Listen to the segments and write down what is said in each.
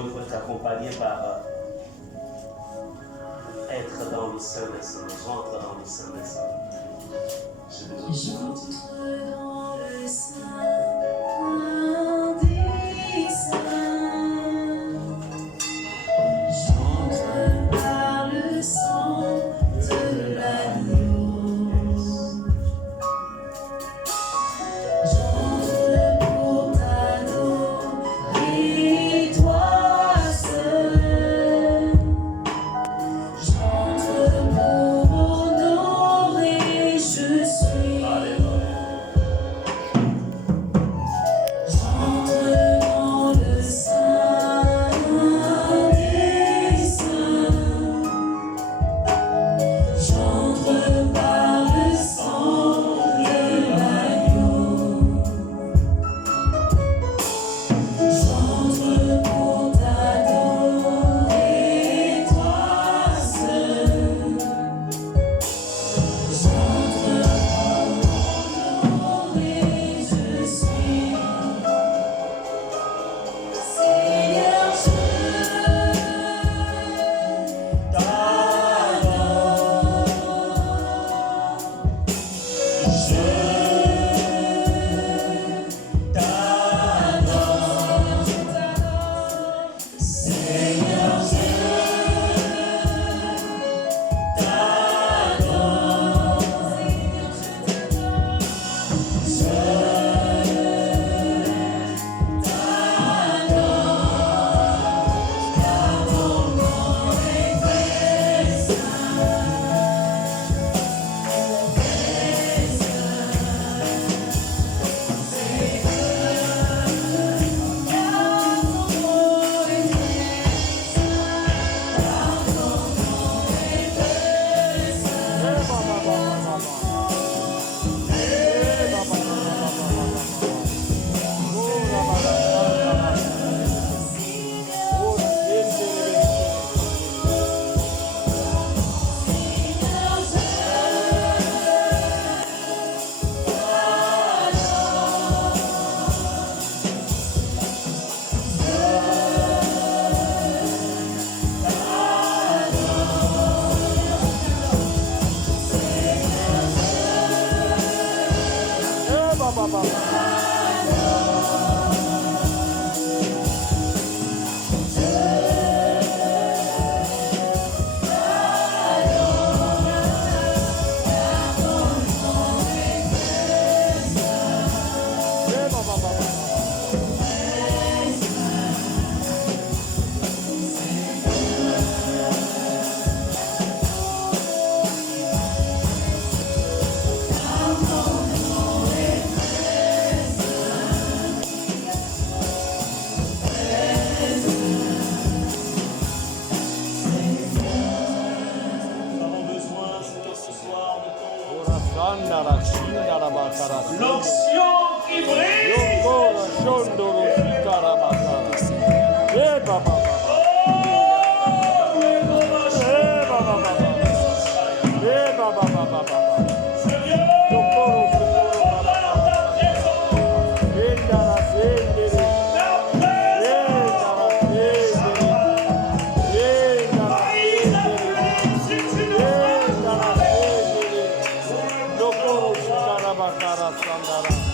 encore une fois t'accompagner par être dans le sein des saints. J'entre dans le sein des saints. J'ai besoin de te dans le sein des saints. J'entre par le sang de l'agneau. J'entre pour t'adorer, toi seul. J'entre pour honorer, je suis. J'entre dans le sein des saints. J'entre par le sang de l'agneau. J'entre pour t'adorer, toi seul. J'entre pour honorer, je suis. Seigneur, je l'onction qui brille.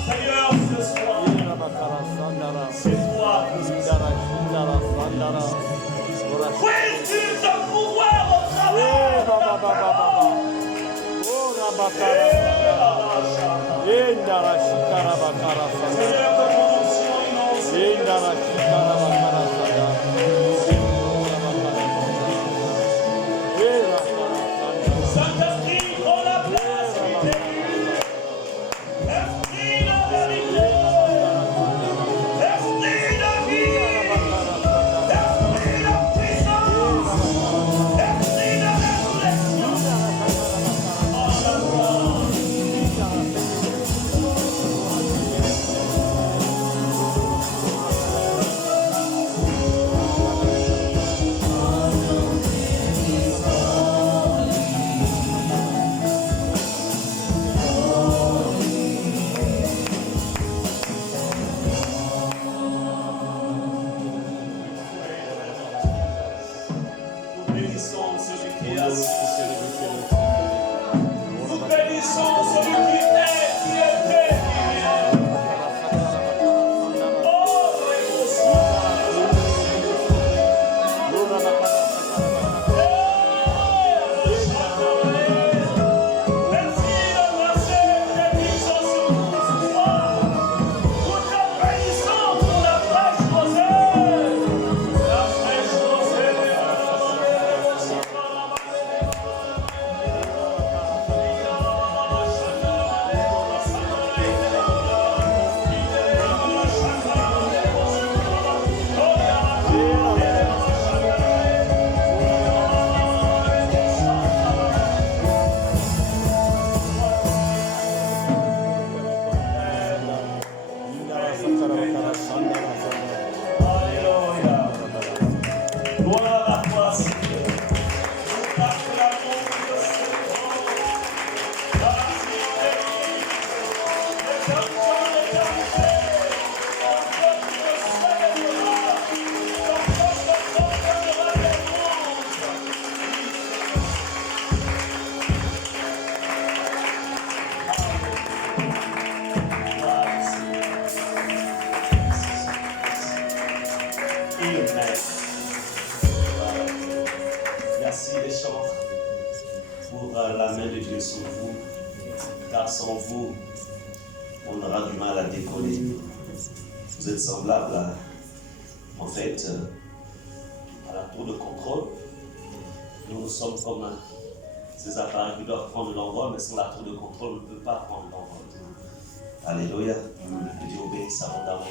Seigneur, ce soir, c'est toi qui tu ton pouvoir au travers. Seigneur, que ton onction Saint-Esprit, prends la place qui t'est due. Esprit de vérité, esprit de vie, esprit de puissance, esprit de résurrection. Oh, la gloire. Nous bénissons celui qui est, qui était, qui vient. Oh, Alléluia. Gloire à toi, Seigneur. Nous t'acclamons pour ce temps. Dans la cité, les hommes sont éternité. Ton peuple te célébrera. Ton peuple proclamera tes louanges. Gloire au Seigneur. Amen. Merci les chants pour la main de Dieu sur vous, car sans vous, on aura du mal à décoller. Vous êtes semblables en fait, à la tour de contrôle. Nous sommes comme ces appareils qui doivent prendre l'envol, mais sans la tour de contrôle, on ne peut pas prendre l'envol. Alléluia. Que Dieu obéisse abondamment.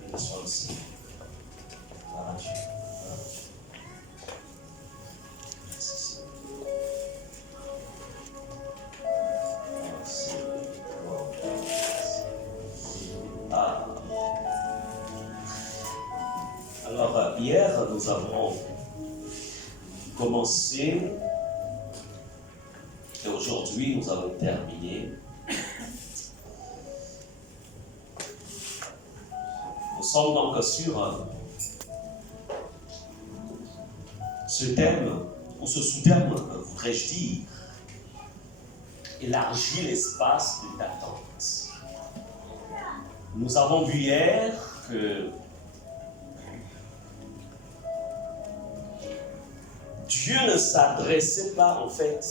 Béni soit le Seigneur. Gloire à Dieu. Merci, Seigneur. Ah. Alors, hier, nous avons commencé et aujourd'hui, nous allons terminer. Nous sommes donc sur ce thème, ou ce sous-thème, voudrais-je dire, élargir l'espace de d'attente. Nous avons vu hier que Dieu ne s'adressait pas en fait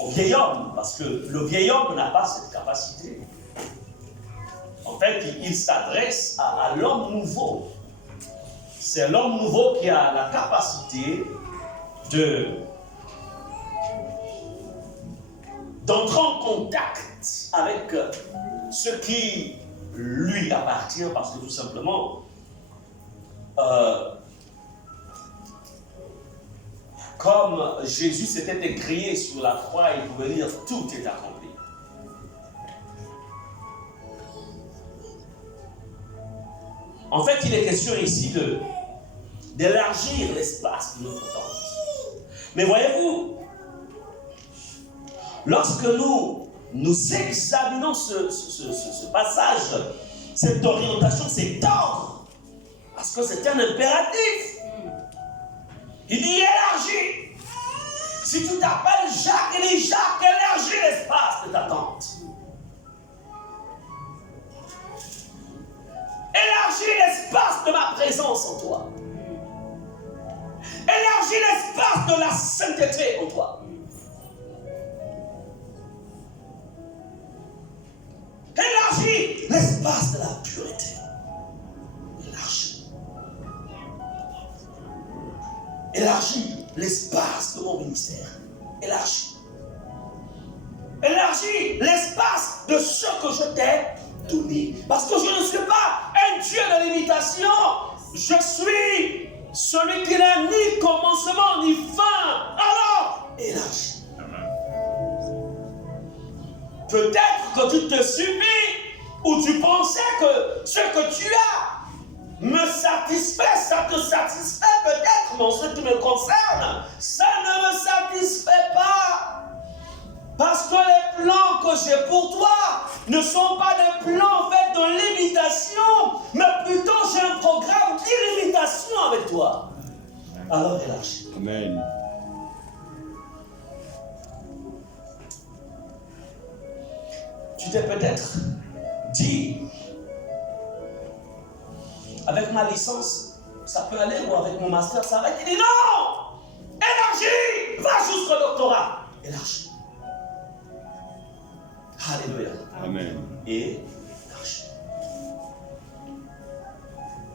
au vieil homme, parce que le vieil homme n'a pas cette capacité. En fait, il s'adresse à l'homme nouveau. C'est l'homme nouveau qui a la capacité d'entrer en contact avec ce qui lui appartient, parce que tout simplement, comme Jésus s'était écrié sur la croix, il pouvait dire tout est accompli. En fait, il est question ici d'élargir l'espace de notre temps. Mais voyez-vous, lorsque nous examinons ce passage, cette orientation, cet ordre, parce que c'est un impératif, il dit élargis. Si tu t'appelles Jacques, il dit Jacques, élargis l'espace de ta tente. Élargis l'espace de ma présence en toi. Élargis l'espace de la sainteté en toi. Élargis l'espace de la pureté. Élargis. Élargis l'espace de mon ministère. Élargis. Élargis l'espace de ce que je t'ai donné. Parce que je ne suis pas un Dieu de l'imitation. Je suis celui qui n'a ni commencement ni fin. Alors, élargis. Peut-être que tu te suffis ou tu pensais que ce que tu as me satisfait, ça te satisfait peut-être, mais en ce qui me concerne, ça ne me satisfait pas. Parce que les plans que j'ai pour toi ne sont pas des plans faits de limitation, mais plutôt j'ai un programme d'illimitation avec toi. alors élargis. Amen. Tu t'es peut-être dit, avec ma licence, ça peut aller, ou avec mon master, ça va être. Il dit non! Élargis! Va jusqu'au doctorat. Élargis. Alléluia. Amen. Et élargis.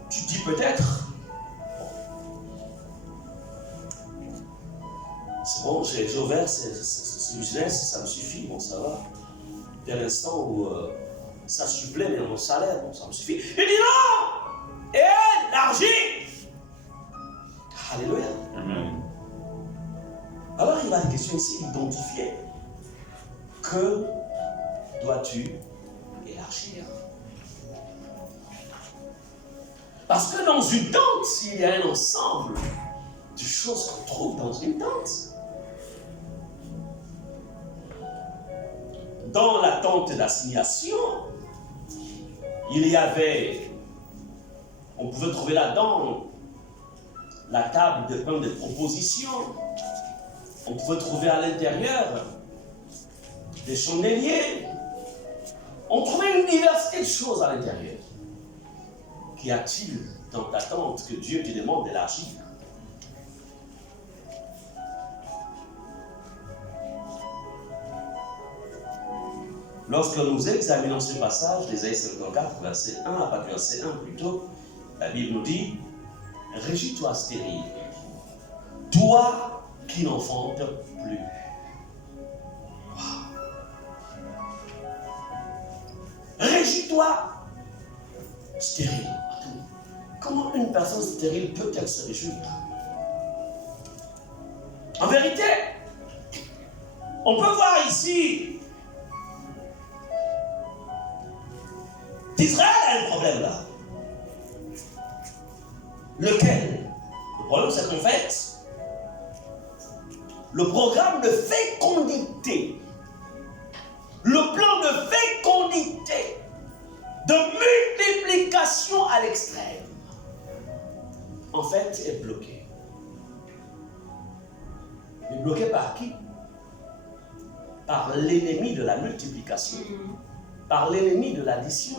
Tu dis peut-être, c'est bon, j'ai ouvert ce business, ça me suffit, bon, ça va. Dès l'instant où ça supplée mais mon salaire, bon, ça me suffit. Il dit non! Élargis! Alléluia. Amen. Alors il va être question ici d'identifier que dois-tu élargir. Parce que dans une tente, il y a un ensemble de choses qu'on trouve dans une tente. Dans la tente d'assignation, il y avait, on pouvait trouver là-dedans la table de pain de proposition. On pouvait trouver à l'intérieur des chandeliers. On trouvait une diversité de choses à l'intérieur. Qu'y a-t-il dans ta tente que Dieu te demande d'élargir? Lorsque nous examinons ce passage d'Ésaïe 54, verset 1, à partir du verset 1 plutôt, la Bible nous dit: régis-toi stérile, toi qui n'enfantes plus. Wow. Régis-toi stérile. Comment une personne stérile peut-elle se réjouir? En vérité, on peut voir ici qu'Israël a un problème là. Lequel? Le problème, c'est qu'en fait, le programme de fécondité, le plan de fécondité, de multiplication à l'extrême, en fait, est bloqué. Il est bloqué par qui? Par l'ennemi de la multiplication, par l'ennemi de l'addition,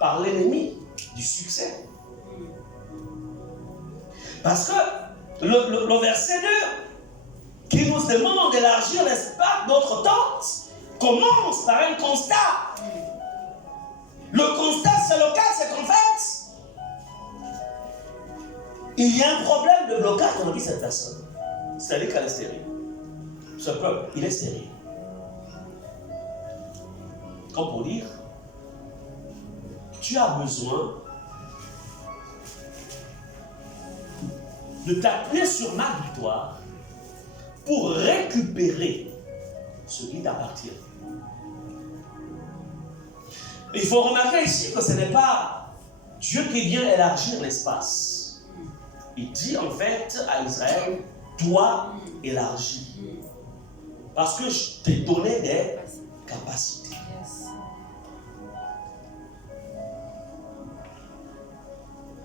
par l'ennemi du succès. Parce que le verset 2 qui nous demande d'élargir l'espace d'autres tentes commence par un constat. Le constat, c'est lequel? C'est qu'en fait, il y a un problème de blocage dans la vie de cette personne. C'est-à-dire qu'elle est stérile. Ce peuple, il est stérile. Comme pour dire, tu as besoin de t'appuyer sur ma victoire pour récupérer ce qui t'appartient. Il faut remarquer ici que ce n'est pas Dieu qui vient élargir l'espace. Il dit en fait à Israël, toi élargis. Parce que je t'ai donné des capacités.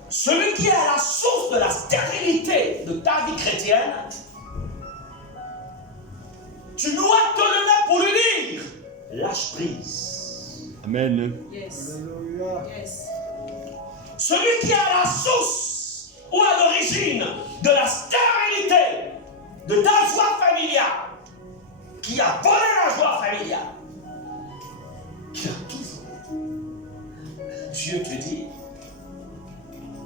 Celui qui est à la source de la stérilité de ta vie chrétienne, tu dois te lever pour lui dire, lâche prise. Amen. Yes. Yes. Celui qui est à la source ou à l'origine de la stérilité de ta joie familiale, qui a volé la joie familiale, qui a tout volé, Dieu te dit,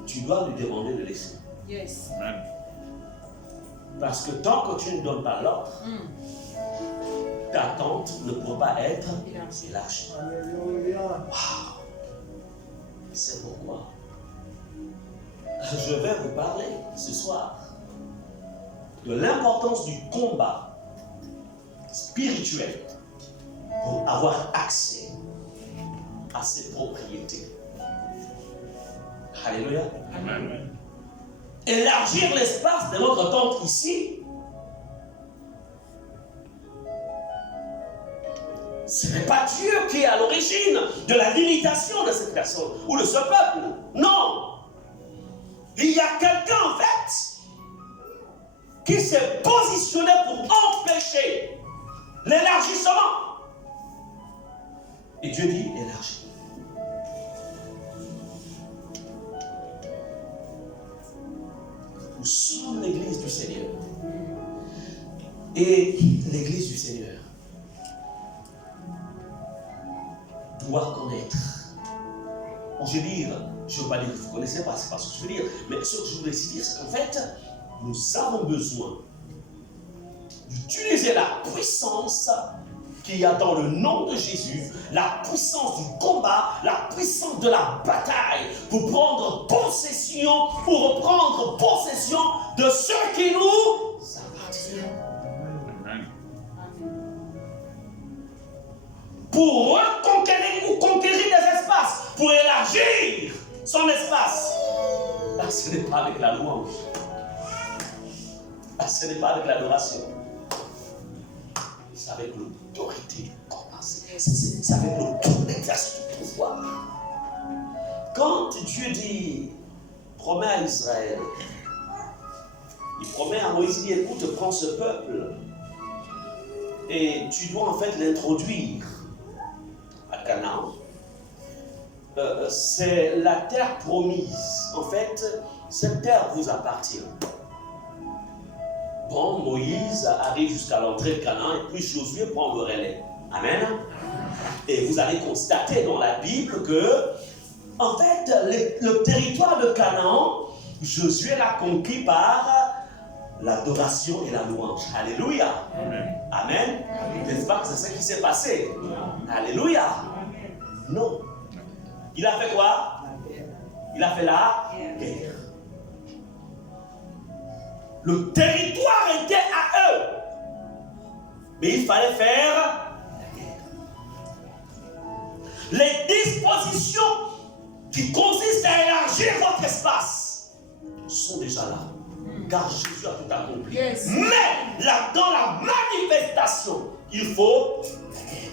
tu dois lui demander de laisser. Yes. Amen. Parce que tant que tu ne donnes pas l'ordre, ta tente ne peut pas être élargie. Wow. C'est pourquoi je vais vous parler ce soir de l'importance du combat spirituel pour avoir accès à ses propriétés. Alléluia. Amen. Élargir l'espace de notre tente ici, ce n'est pas Dieu qui est à l'origine de la limitation de cette personne ou de ce peuple. Non. Il y a quelqu'un en fait qui s'est positionné pour empêcher l'élargissement. Et Dieu dit, élargis. Nous sommes l'église du Seigneur. Et l'église du Seigneur doit connaître. Je veux dire, je ne veux pas dire que vous ne connaissez pas, c'est pas ce que je veux dire. Mais ce que je voulais dire, c'est qu'en fait, nous avons besoin d'utiliser la puissance qu'il y a dans le nom de Jésus, la puissance du combat, la puissance de la bataille, pour prendre possession, pour reprendre possession de ce qui nous appartient. Pour reconquérir ou conquérir des espaces, pour élargir son espace. Là, ce n'est pas avec la louange. Là, ce n'est pas avec l'adoration. C'est avec l'autorité. C'est avec l'autorité du pouvoir. Quand Dieu dit, promet à Israël, il promet à Moïse, il dit, écoute, prends ce peuple et tu dois en fait l'introduire à Canaan. C'est la terre promise. En fait, cette terre vous appartient. Bon, Moïse arrive jusqu'à l'entrée de Canaan et puis Josué prend le relais. Amen. Et vous allez constater dans la Bible que, en fait, le territoire de Canaan, Josué l'a conquis par l'adoration et la louange. Alléluia. Amen. Amen. N'est-ce pas que c'est ce qui s'est passé? Alléluia. Non. Il a fait quoi? Il a fait la guerre. Le territoire était à eux. Mais il fallait faire la guerre. Les dispositions qui consistent à élargir votre espace sont déjà là. Car Jésus a tout accompli. Yes. Mais là, dans la manifestation, il faut la guerre.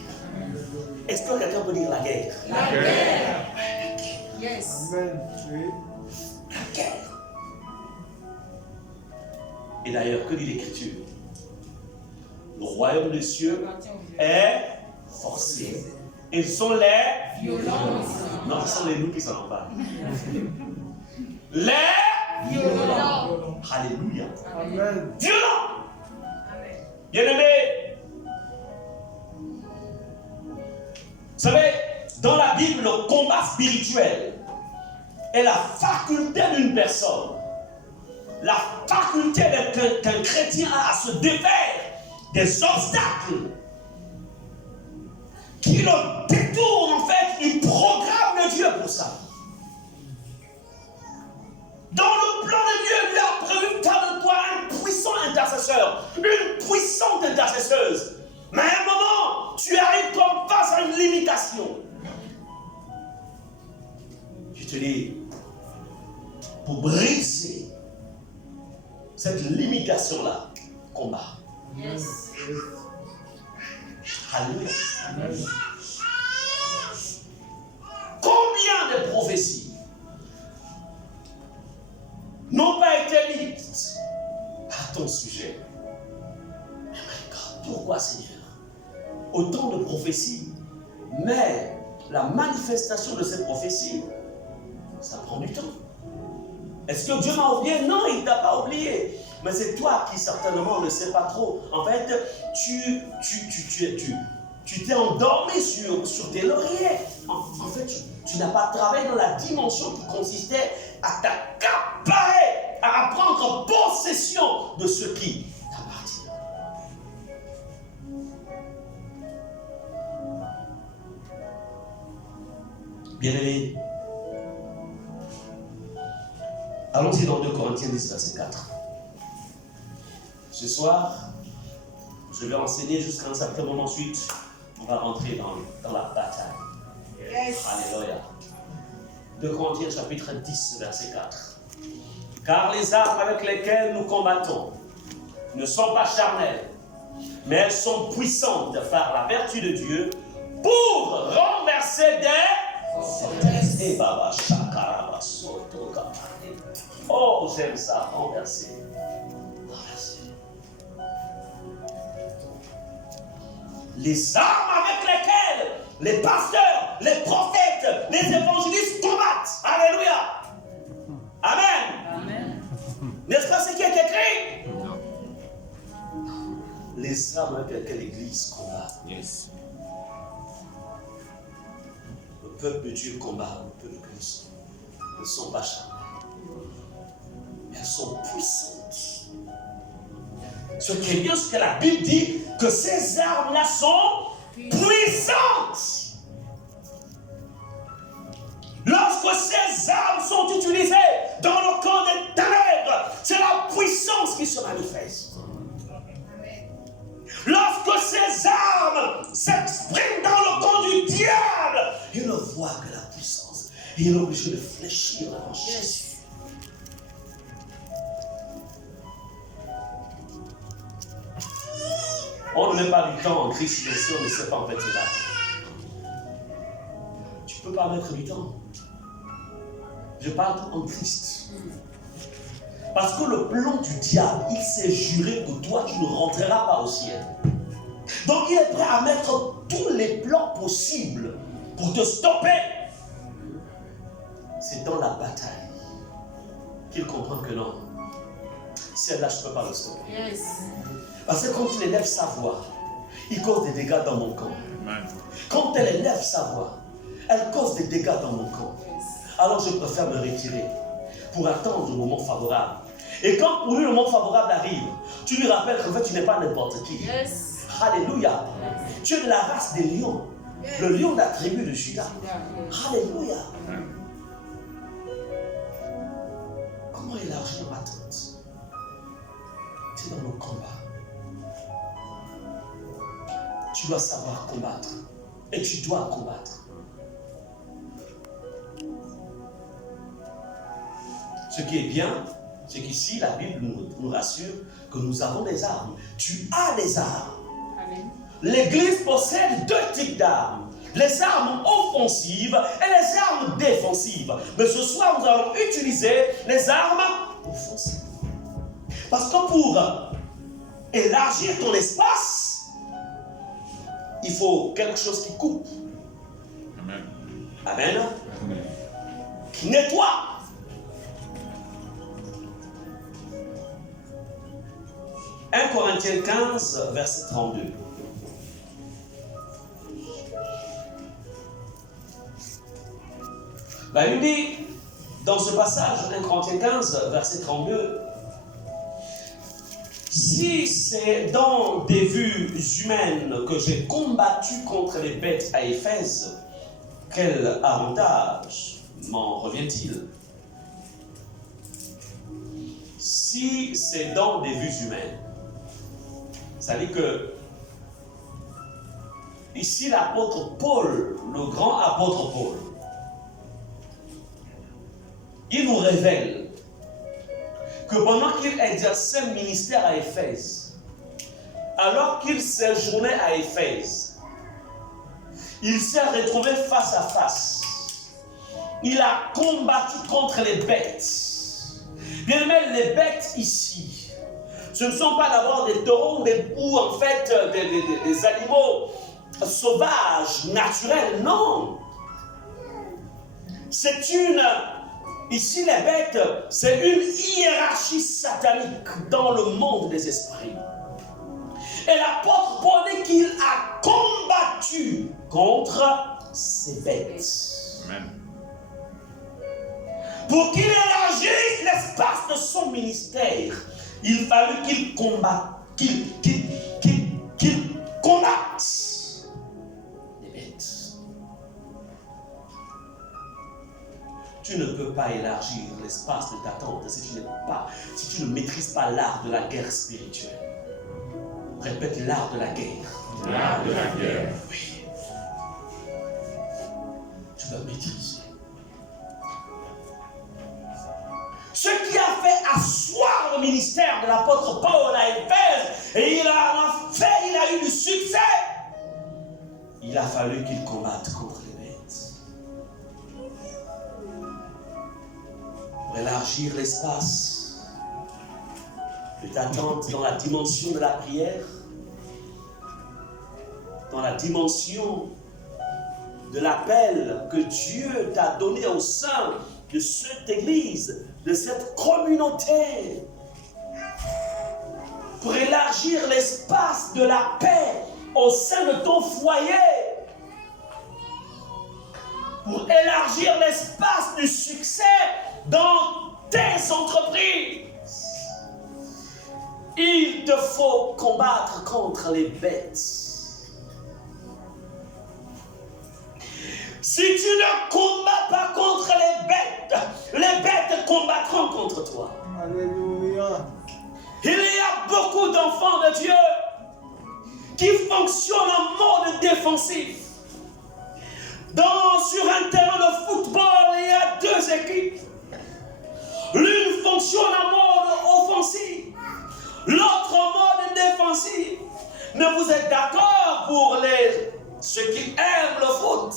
Est-ce que quelqu'un peut dire la guerre? La guerre. Yes. Amen. La guerre. Et d'ailleurs, que dit l'Écriture? Le royaume des cieux est forcé. Et ce sont les violents. Non, ce sont les loups qui s'en emparent. Les violents. Alléluia. Amen. Violents. Bien-aimés, vous savez, dans la Bible, le combat spirituel est la faculté d'une personne, la faculté qu'un chrétien a à se défaire des obstacles qui le détournent, en fait, il programme de Dieu pour ça. Dans le plan de Dieu, lui a prévu faire de toi un puissant intercesseur, une puissante intercesseuse. Mais à un moment, tu arrives comme face à une limitation. Je te dis, pour briser cette limitation-là, combat. Yes. Alléluia. Combien de prophéties n'ont pas été dites à ton sujet? Mais pourquoi, Seigneur? Autant de prophéties, mais la manifestation de ces prophéties, ça prend du temps. Est-ce que Dieu m'a oublié? Non, il ne t'a pas oublié. Mais c'est toi qui certainement ne sais pas trop. En fait, tu t'es endormi sur tes lauriers. En fait, tu n'as pas travaillé dans la dimension qui consistait à t'accaparer, à prendre possession de ce qui t'appartient. Bien-aimés, allons-y dans 2 Corinthiens 10, verset 4. Ce soir, je vais enseigner jusqu'à un certain moment. Ensuite, on va rentrer dans la bataille. Yes. Alléluia. 2 Corinthiens chapitre 10, verset 4. Car les armes avec lesquelles nous combattons ne sont pas charnelles, mais elles sont puissantes par la vertu de Dieu pour renverser des forteresses. Et baba shakaraba soto. Oh, j'aime ça, renverser. les armes avec lesquelles les pasteurs, les prophètes, les évangélistes combattent. Alléluia. Amen. Amen. N'est-ce pas ce qui est écrit? Les armes avec lesquelles l'Église combat. Yes. Le peuple de Dieu combat, le peuple de Christ. Elles ne sont pas charnelles. Elles sont puissantes. Ce qui est bien, c'est que la Bible dit que ces armes-là sont puissantes. Lorsque ces armes sont utilisées dans le camp des ténèbres, c'est la puissance qui se manifeste. Lorsque ces armes s'expriment dans le camp du diable, il ne voit que la puissance. Il est obligé de fléchir devant Jésus. On ne met pas du temps en Christ si on ne sait pas en fait se battre. Tu ne peux pas mettre du temps. Je parle en Christ. Parce que le plan du diable, il s'est juré que toi, tu ne rentreras pas au ciel. Donc il est prêt à mettre tous les plans possibles pour te stopper. C'est dans la bataille qu'il comprend que non. Celle-là, je ne peux pas le stopper. Yes. Parce que quand il élève sa voix, il cause des dégâts dans mon camp. Amen. Quand elle élève sa voix, elle cause des dégâts dans mon camp. Alors je préfère me retirer pour attendre le moment favorable. Et quand pour lui le moment favorable arrive, tu lui rappelles qu'en fait tu n'es pas n'importe qui. Yes. Alléluia. Yes. Tu es de la race des lions. Yes. Le lion de la tribu de Juda. Yes. Alléluia. Comment élargir ma tente? C'est dans le combat. Tu dois savoir combattre. Et tu dois combattre. Ce qui est bien, c'est qu'ici, la Bible nous rassure que nous avons des armes. Tu as des armes. Amen. L'Église possède deux types d'armes. Les armes offensives et les armes défensives. Mais ce soir, nous allons utiliser les armes offensives. Parce que pour élargir ton espace, il faut quelque chose qui coupe. Amen. Amen. Amen. Qui nettoie. « 1 Corinthiens 15, verset 32. La Bible dit, dans ce passage, 1 Corinthiens 15, verset 32, si c'est dans des vues humaines que j'ai combattu contre les bêtes à Éphèse, quel avantage m'en revient-il? Si c'est dans des vues humaines, ça veut dire que ici l'apôtre Paul, le grand apôtre Paul, il nous révèle que pendant qu'il exerçait le ministère à Éphèse, alors qu'il séjournait à Éphèse, il s'est retrouvé face à face. Il a combattu contre les bêtes. Bien aimé, les bêtes ici, ce ne sont pas d'abord des taureaux ou en fait des animaux sauvages, naturels, non. C'est une... Ici, les bêtes, c'est une hiérarchie satanique dans le monde des esprits. Et l'apôtre Paul dit qu'il a combattu contre ces bêtes. Amen. Pour qu'il élargisse l'espace de son ministère, il fallut qu'il combatte, qu'il combatte les bêtes. Tu ne peux pas élargir l'espace de ta tente si tu ne maîtrises pas l'art de la guerre spirituelle. Répète, l'art de la guerre. L'art de la guerre. Oui. Tu dois maîtriser. Ce qui a fait asseoir le ministère de l'apôtre Paul à Éphèse, et il a eu du succès. Il a fallu qu'il combatte contre les bêtes. Pour élargir l'espace de ta tente dans la dimension de la prière, dans la dimension de l'appel que Dieu t'a donné au sein de cette église, de cette communauté, pour élargir l'espace de la paix au sein de ton foyer, pour élargir l'espace du succès dans tes entreprises. Il te faut combattre contre les bêtes. Si tu ne combats pas contre les bêtes combattront contre toi. Alléluia. Il y a beaucoup d'enfants de Dieu qui fonctionnent en mode défensif. Sur un terrain de football, il y a deux équipes. L'une fonctionne en mode offensif, l'autre en mode défensif. Mais vous êtes d'accord pour ceux qui aiment le foot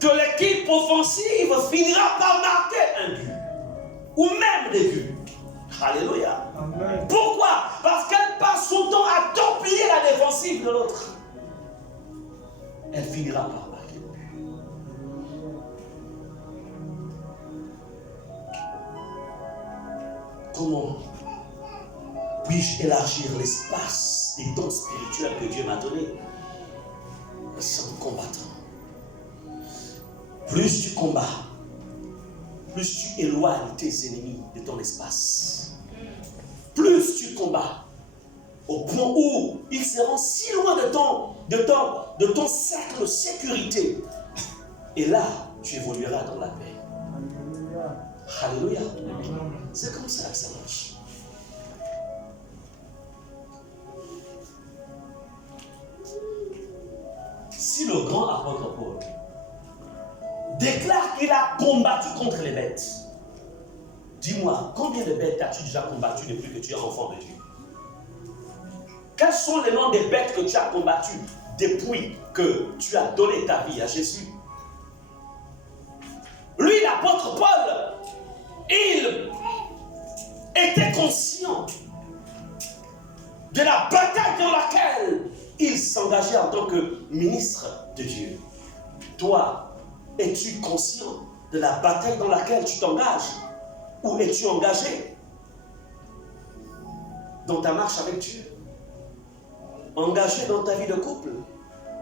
que l'équipe offensive finira par marquer un but ou même des buts. Alléluia. Amen. Pourquoi? Parce qu'elle passe son temps à torpiller la défensive de l'autre. Elle finira par marquer le but. Comment puis-je élargir l'espace des dons spirituels que Dieu m'a donnés? C'est en combattant. Plus tu combats, plus tu éloignes tes ennemis de ton espace. Plus tu combats, au point où ils seront si loin de ton cercle de sécurité. Et là, tu évolueras dans la paix. Alléluia. Alléluia. C'est comme ça que ça marche. Si le grand apôtre Paul déclare qu'il a combattu contre les bêtes, dis-moi, combien de bêtes as-tu déjà combattu depuis que tu es enfant de Dieu? Quels sont les noms des bêtes que tu as combattues depuis que tu as donné ta vie à Jésus? Lui, l'apôtre Paul, il était conscient de la bataille dans laquelle il s'engageait en tant que ministre de Dieu. Toi, es-tu conscient de la bataille dans laquelle tu t'engages? Ou es-tu engagé dans ta marche avec Dieu? Engagé dans ta vie de couple?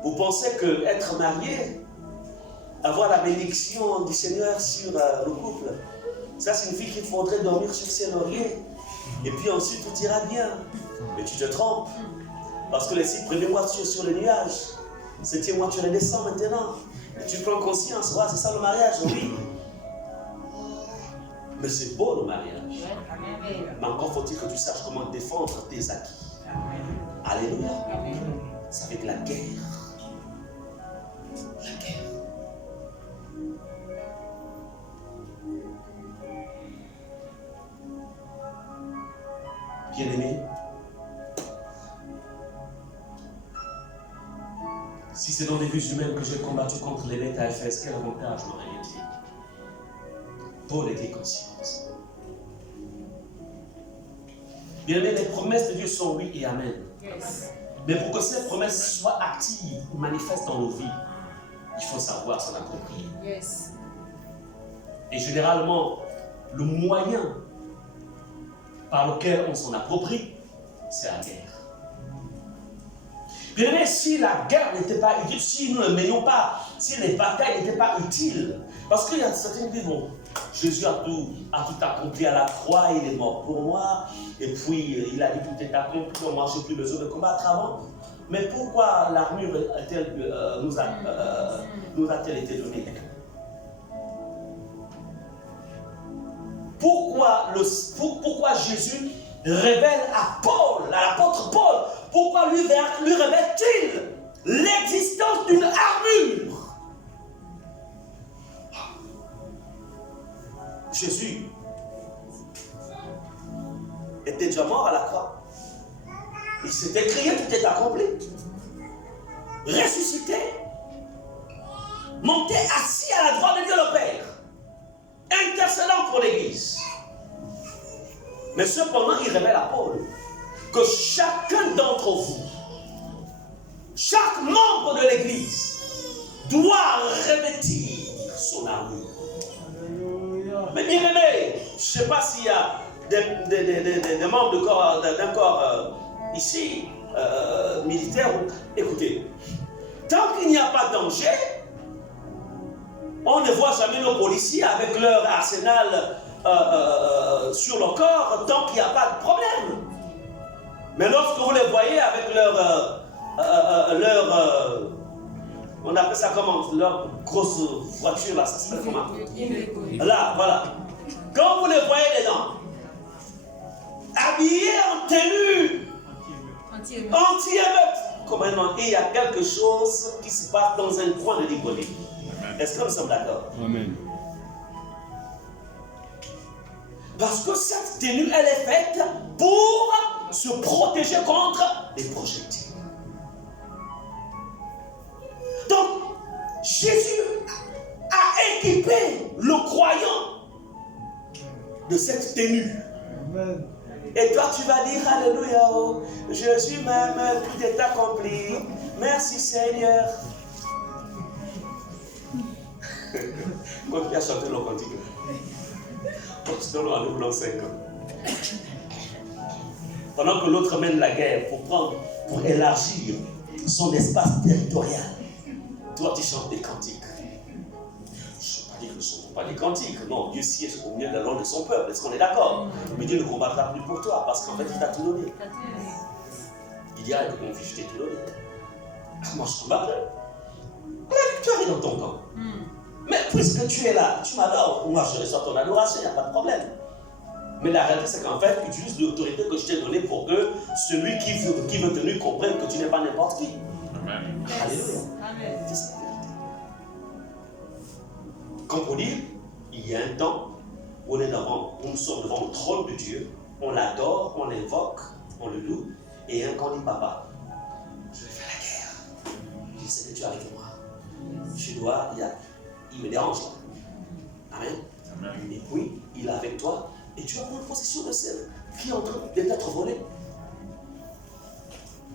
Vous pensez que être marié, avoir la bénédiction du Seigneur sur le couple, ça signifie qu'il faudrait dormir sur ses lauriers et puis ensuite tout ira bien? Mais tu te trompes, parce que les 6 premiers mois tu es sur le nuage, 7e mois tu redescends maintenant et tu prends conscience. Ouais, c'est ça le mariage, oui. Mais c'est beau le mariage. Mais encore faut-il que tu saches comment défendre tes acquis. Alléluia. C'est avec la guerre. La guerre. Bien-aimé, si c'est dans des vues humaines que j'ai combattu contre les bêtes à Éphèse, quel avantage m'aurait été? Paul était conscient. Bien-aimé, les promesses de Dieu sont oui et amen. Yes. Mais pour que ces promesses soient actives, manifestes dans nos vies, il faut savoir s'en approprier. Yes. Et généralement, le moyen par lequel on s'en approprie, c'est la guerre. Bien aimé, si la guerre n'était pas utile, si nous ne menions pas, si les batailles n'étaient pas utiles, parce qu'il y a certains qui disent, bon, Jésus a tout accompli à la croix, il est mort pour moi, et puis il a dit tout est accompli, moi je n'ai plus besoin de combattre avant. Mais pourquoi l'armure nous a-t-elle été donnée? Pourquoi Jésus révèle à Paul, à l'apôtre Paul, pourquoi lui révèle-t-il l'existence d'une armure? Jésus était déjà mort à la croix. Il s'était crié, tout est accompli. Ressuscité, monté assis à la droite de Dieu le Père, intercédant pour l'Église. Mais cependant, il révèle à Paul que chacun d'entre vous, chaque membre de l'église doit revêtir son armure. Alléluia. Mais bien aimé, je ne sais pas s'il y a des membres d'un corps ici, militaire. Écoutez, tant qu'il n'y a pas de danger, on ne voit jamais nos policiers avec leur arsenal sur le corps tant qu'il n'y a pas de problème. Mais lorsque vous les voyez avec on appelle ça comment, leur grosse voiture là, ça s'appelle comment? Là, voilà. Quand vous les voyez dedans, habillés en tenue anti-émeute, comme un nom, et il y a quelque chose qui se passe dans un coin de l'Igolie. Est-ce que nous sommes d'accord? Amen. Parce que cette tenue, elle est faite pour se protéger contre les projectiles. Donc, Jésus a équipé le croyant de cette tenue. Amen. Et toi, tu vas dire Alléluia, oh, Jésus m'aime, tout est accompli. Merci Seigneur. Quand tu as chanté le cantique, on nous blanc 5 ans. Pendant que l'autre mène la guerre pour élargir son espace territorial, toi tu chantes des cantiques. Je ne veux pas dire que ce ne sont pas des cantiques. Non, Dieu siège au milieu de la langue de son peuple. Est-ce qu'on est d'accord? Mais Dieu ne combattra plus pour toi parce qu'en fait il t'a tout donné. Il dira que mon fils, je t'ai tout donné. Moi je combat plus. La victoire est dans ton camp. Mais puisque tu es là, tu m'adores, moi je reçois ton adoration, il n'y a pas de problème. Mais la réalité c'est qu'en fait, utilise l'autorité que je t'ai donnée pour que celui qui veut te nuire comprenne que tu n'es pas n'importe qui. Amen. Alléluia. Amen. C'est ça la vérité. Comme pour dire, il y a un temps où nous sommes devant le trône de Dieu, on l'adore, on l'invoque, on le loue, et un quand dit papa, je vais faire la guerre. Je sais que tu es avec moi. Il me dérange là. Amen. Amen. Et puis, il est avec toi, et tu vas prendre possession de celle qui est en train d'être volée.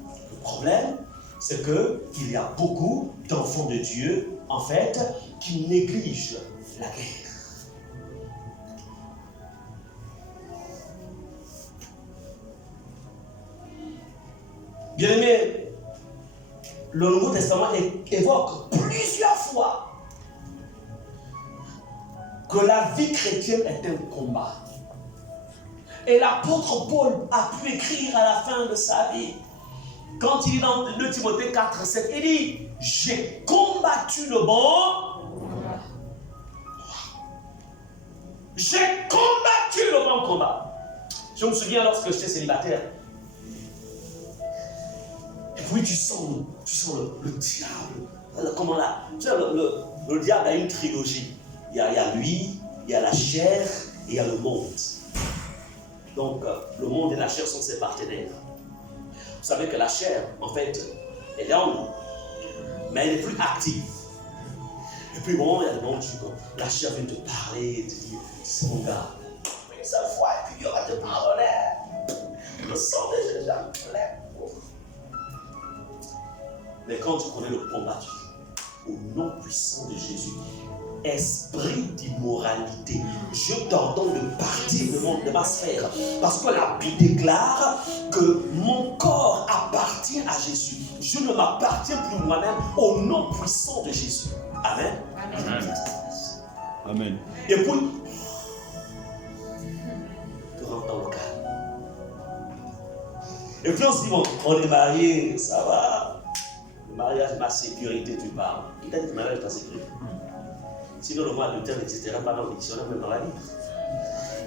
Le problème, c'est qu'il y a beaucoup d'enfants de Dieu, en fait, qui négligent la guerre. Bien aimé, le Nouveau Testament évoque plusieurs fois que la vie chrétienne est un combat. Et l'apôtre Paul a pu écrire à la fin de sa vie, quand il est dans 2 Timothée 4, 7, il dit, j'ai combattu le bon. J'ai combattu le bon combat. Je me souviens lorsque j'étais célibataire. Et puis tu sens le diable. Comment là? Tu sais, le diable a une trilogie. Il y a lui, il y a la chair et il y a le monde. Donc, le monde et la chair sont ses partenaires. Vous savez que la chair, en fait, elle est en nous, mais elle est plus active. Et puis bon, il y a des moments où la chair vient te parler, te dire, c'est mon gars, une seule fois, et puis il y aura te pardonner. Le sang de Jésus plein. Mais quand tu connais le combat, au nom puissant de Jésus, esprit d'immoralité, je t'ordonne de partir de ma sphère, parce que la Bible déclare que mon corps appartient à Jésus. Je ne m'appartiens plus moi-même, au nom puissant de Jésus. Amen. Amen. Amen. Et puis, tu rentres dans le calme. Et puis on se dit, bon, on est mariés, ça va. Le mariage, ma sécurité, tu parles. Il t'a dit que le mariage est ta sécurité. Sinon, le mois de terre, etc., pas dans le dictionnaire, même dans la Bible.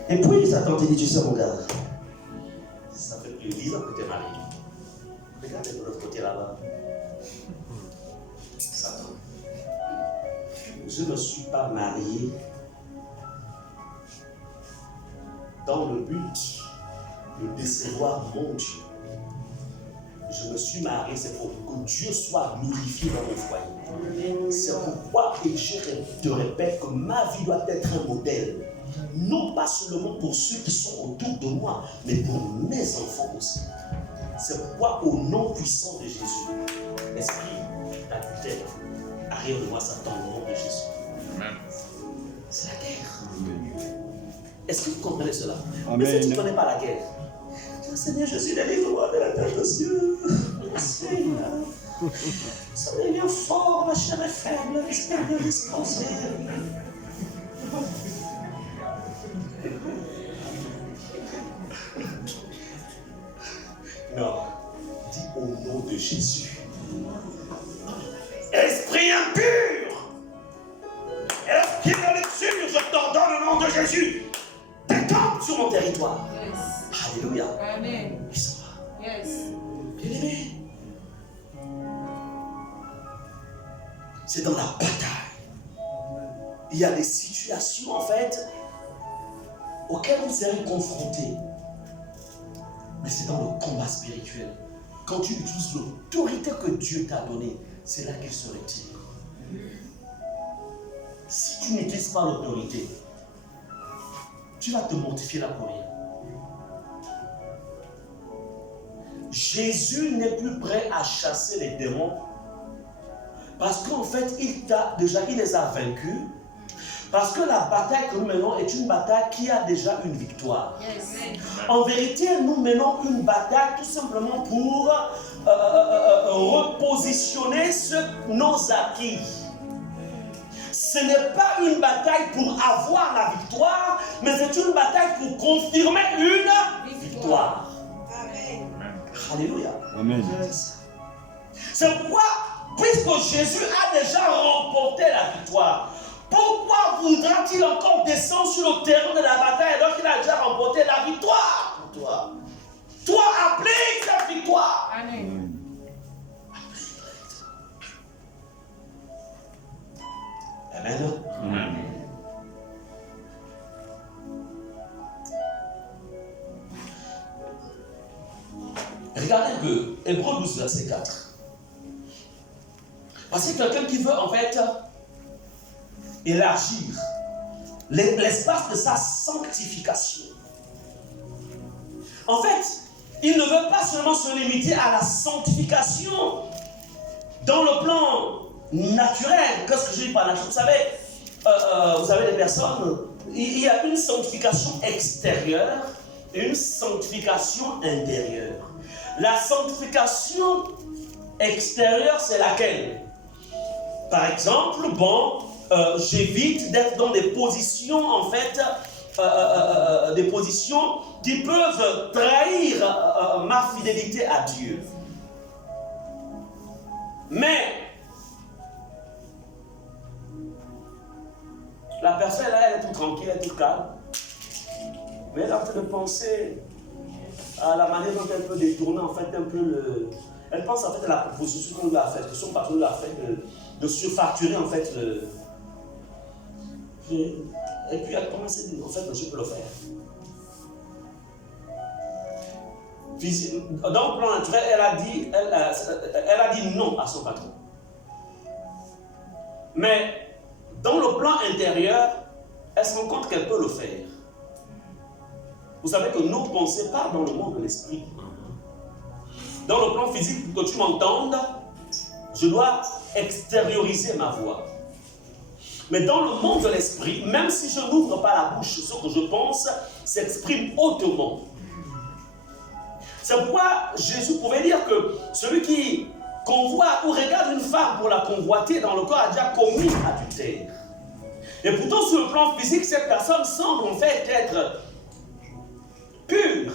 Et puis, Satan te dit, tu sais, mon gars, ça fait plus de 10 ans que tu es marié. Regardez de l'autre côté là-bas. Satan. Je ne suis pas marié dans le but de décevoir mon Dieu. Je me suis marié, c'est pour que Dieu soit glorifié dans mon foyer. C'est pourquoi, et je te répète, que ma vie doit être un modèle. Non pas seulement pour ceux qui sont autour de moi, mais pour mes enfants aussi. C'est pourquoi, au nom puissant de Jésus, esprit d'adultère, arrière de moi, Satan, au nom de Jésus. Amen. C'est la guerre. Est-ce que vous comprenez cela? Amen. Mais si tu ne connais pas la guerre, Seigneur Jésus, délivre-moi de la tentation. Seigneur, ça devient fort, la chair est faible, l'esprit est disposé. Non, dis au nom de Jésus. Esprit impur, esprit de luxure, je t'ordonne au nom de Jésus. Décampe sur mon territoire. Yes. Alléluia. Amen. Il s'en va. Yes. Bien-aimé, c'est dans la bataille. Il y a des situations, en fait, auxquelles on serait confronté. Mais c'est dans le combat spirituel. Quand tu utilises l'autorité que Dieu t'a donnée, c'est là qu'elle se retire. Si tu n'utilises pas l'autorité, tu vas te mortifier là pour rien. Jésus n'est plus prêt à chasser les démons parce qu'en fait, il les a vaincus. Parce que la bataille que nous menons est une bataille qui a déjà une victoire. Yes. En vérité, nous menons une bataille tout simplement pour repositionner nos acquis. Ce n'est pas une bataille pour avoir la victoire, mais c'est une bataille pour confirmer une victoire. Amen. Alléluia. Amen. C'est pourquoi, puisque Jésus a déjà remporté la victoire, pourquoi voudra-t-il encore descendre sur le terrain de la bataille alors qu'il a déjà remporté la victoire pour toi? Toi, applique cette victoire. Amen. Amen. Amen. Regardez un peu, Hébreux 12, verset 4. Parce que quelqu'un qui veut en fait élargir l'espace de sa sanctification. En fait, il ne veut pas seulement se limiter à la sanctification dans le plan naturel. Qu'est-ce que je dis par naturel? Vous savez, les personnes, il y a une sanctification extérieure et une sanctification intérieure. La sanctification extérieure, c'est laquelle? Par exemple, j'évite d'être dans des positions, en fait, des positions qui peuvent trahir ma fidélité à Dieu. Mais la personne, là, elle est toute tranquille, elle est toute calme. Mais elle a en train de penser à la manière dont elle peut détourner, en fait, un peu le... Elle pense, en fait, à la proposition qu'on lui a faite, que son patron lui a fait de surfacturer, en fait, le... Et puis, elle commence à dire, en fait, je peux le faire. Dans le plan naturel, elle a dit non à son patron. Mais dans le plan intérieur, elle se rend compte qu'elle peut le faire. Vous savez que nos pensées partent dans le monde de l'esprit. Dans le plan physique, pour que tu m'entendes, je dois extérioriser ma voix. Mais dans le monde de l'esprit, même si je n'ouvre pas la bouche, ce que je pense s'exprime hautement. C'est pourquoi Jésus pouvait dire que celui qui convoite ou regarde une femme pour la convoiter dans le corps a déjà commis adultère. Et pourtant, sur le plan physique, cette personne semble en fait être pure.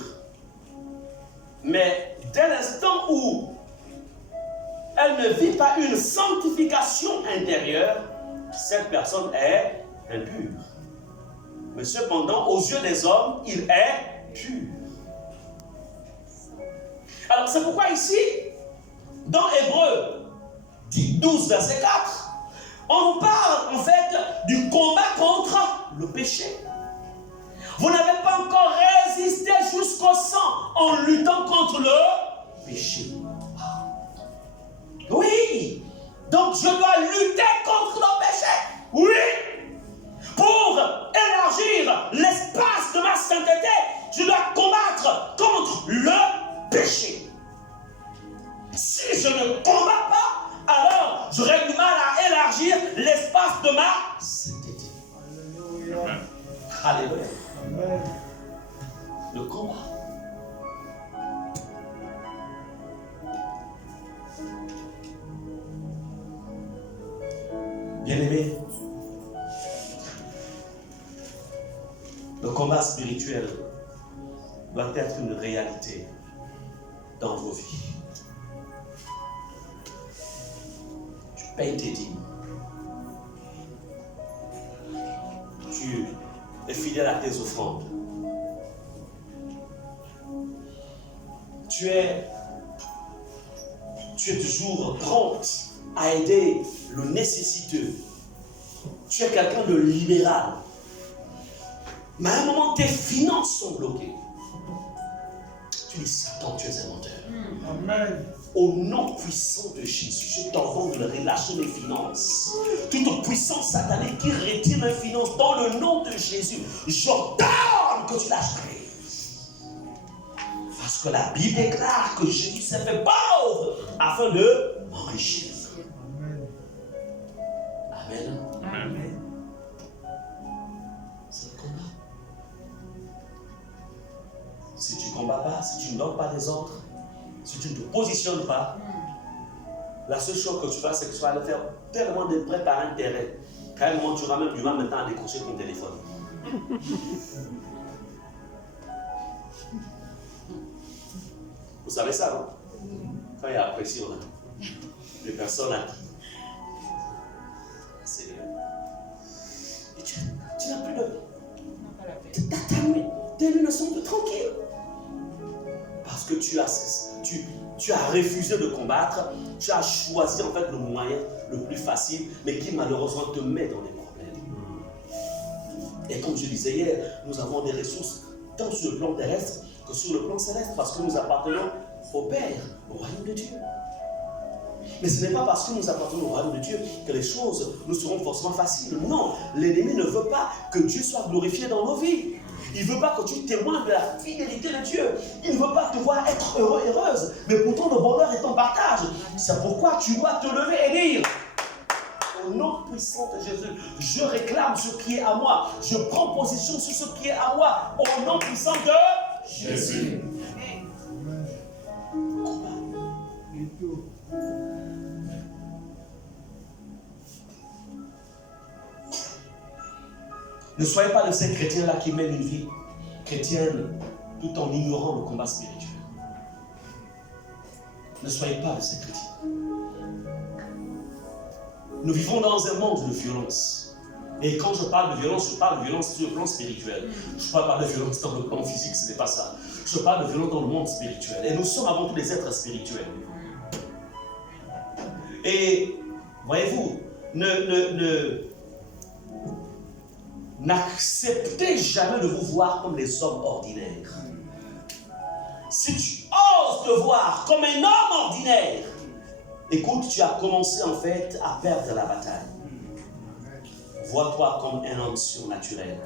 Mais dès l'instant où elle ne vit pas une sanctification intérieure, cette personne est impure. Mais cependant, aux yeux des hommes, il est pur. Alors c'est pourquoi ici, dans Hébreux 12, verset 4, on parle en fait du combat contre le péché. Vous n'avez pas encore résisté jusqu'au sang en luttant contre le péché. Oui, donc je dois lutter contre le péché. Oui, pour élargir l'espace de ma sainteté, je dois combattre contre le péché. Le combat spirituel doit être une réalité dans vos vies. Tu payes tes dîmes. Tu es fidèle à tes offrandes. Tu es toujours prompte à aider le nécessiteux. Tu es quelqu'un de libéral. Mais à un moment, tes finances sont bloquées. Tu dis, Satan, tu es un menteur. Amen. Au nom puissant de Jésus, je t'ordonne de relâcher mes finances. Toute puissance satanique qui retire mes finances, dans le nom de Jésus, j'ordonne que tu lâches prise. Parce que la Bible déclare que Jésus s'est fait pauvre afin de m'enrichir. Amen. Amen. Amen. C'est le combat. Si tu ne combats pas, si tu ne donnes pas des ordres, si tu ne te positionnes pas, la seule chose que tu vas, c'est que tu vas aller faire tellement de prêts par intérêt qu'à un moment, tu auras même du mal maintenant à décrocher ton téléphone. Vous savez ça, non? Quand il y a la pression, là, les personnes là, Seigneur, et tu n'as plus de... Tes nuits ne sont plus tranquilles. Parce que tu as refusé de combattre, tu as choisi en fait le moyen le plus facile, mais qui malheureusement te met dans des problèmes. Et comme je disais hier, nous avons des ressources tant sur le plan terrestre que sur le plan céleste, parce que nous appartenons au Père, au royaume de Dieu. Mais ce n'est pas parce que nous appartenons au royaume de Dieu que les choses nous seront forcément faciles. Non, l'ennemi ne veut pas que Dieu soit glorifié dans nos vies. Il ne veut pas que tu témoignes de la fidélité de Dieu. Il ne veut pas te voir être heureux, heureuse. Mais pourtant, le bonheur est en partage. C'est pourquoi tu dois te lever et dire, au nom puissant de Jésus, je réclame ce qui est à moi. Je prends position sur ce qui est à moi. Au nom puissant de Jésus. Combat. Ne soyez pas de ces chrétiens-là qui mènent une vie chrétienne tout en ignorant le combat spirituel. Ne soyez pas de ces chrétiens. Nous vivons dans un monde de violence. Et quand je parle de violence sur le plan spirituel. Je ne parle pas de violence dans le plan physique, ce n'est pas ça. Je parle de violence dans le monde spirituel. Et nous sommes avant tout des êtres spirituels. Et, voyez-vous, n'acceptez jamais de vous voir comme des hommes ordinaires. Si tu oses te voir comme un homme ordinaire, écoute, tu as commencé en fait à perdre la bataille. Vois-toi comme un homme surnaturel.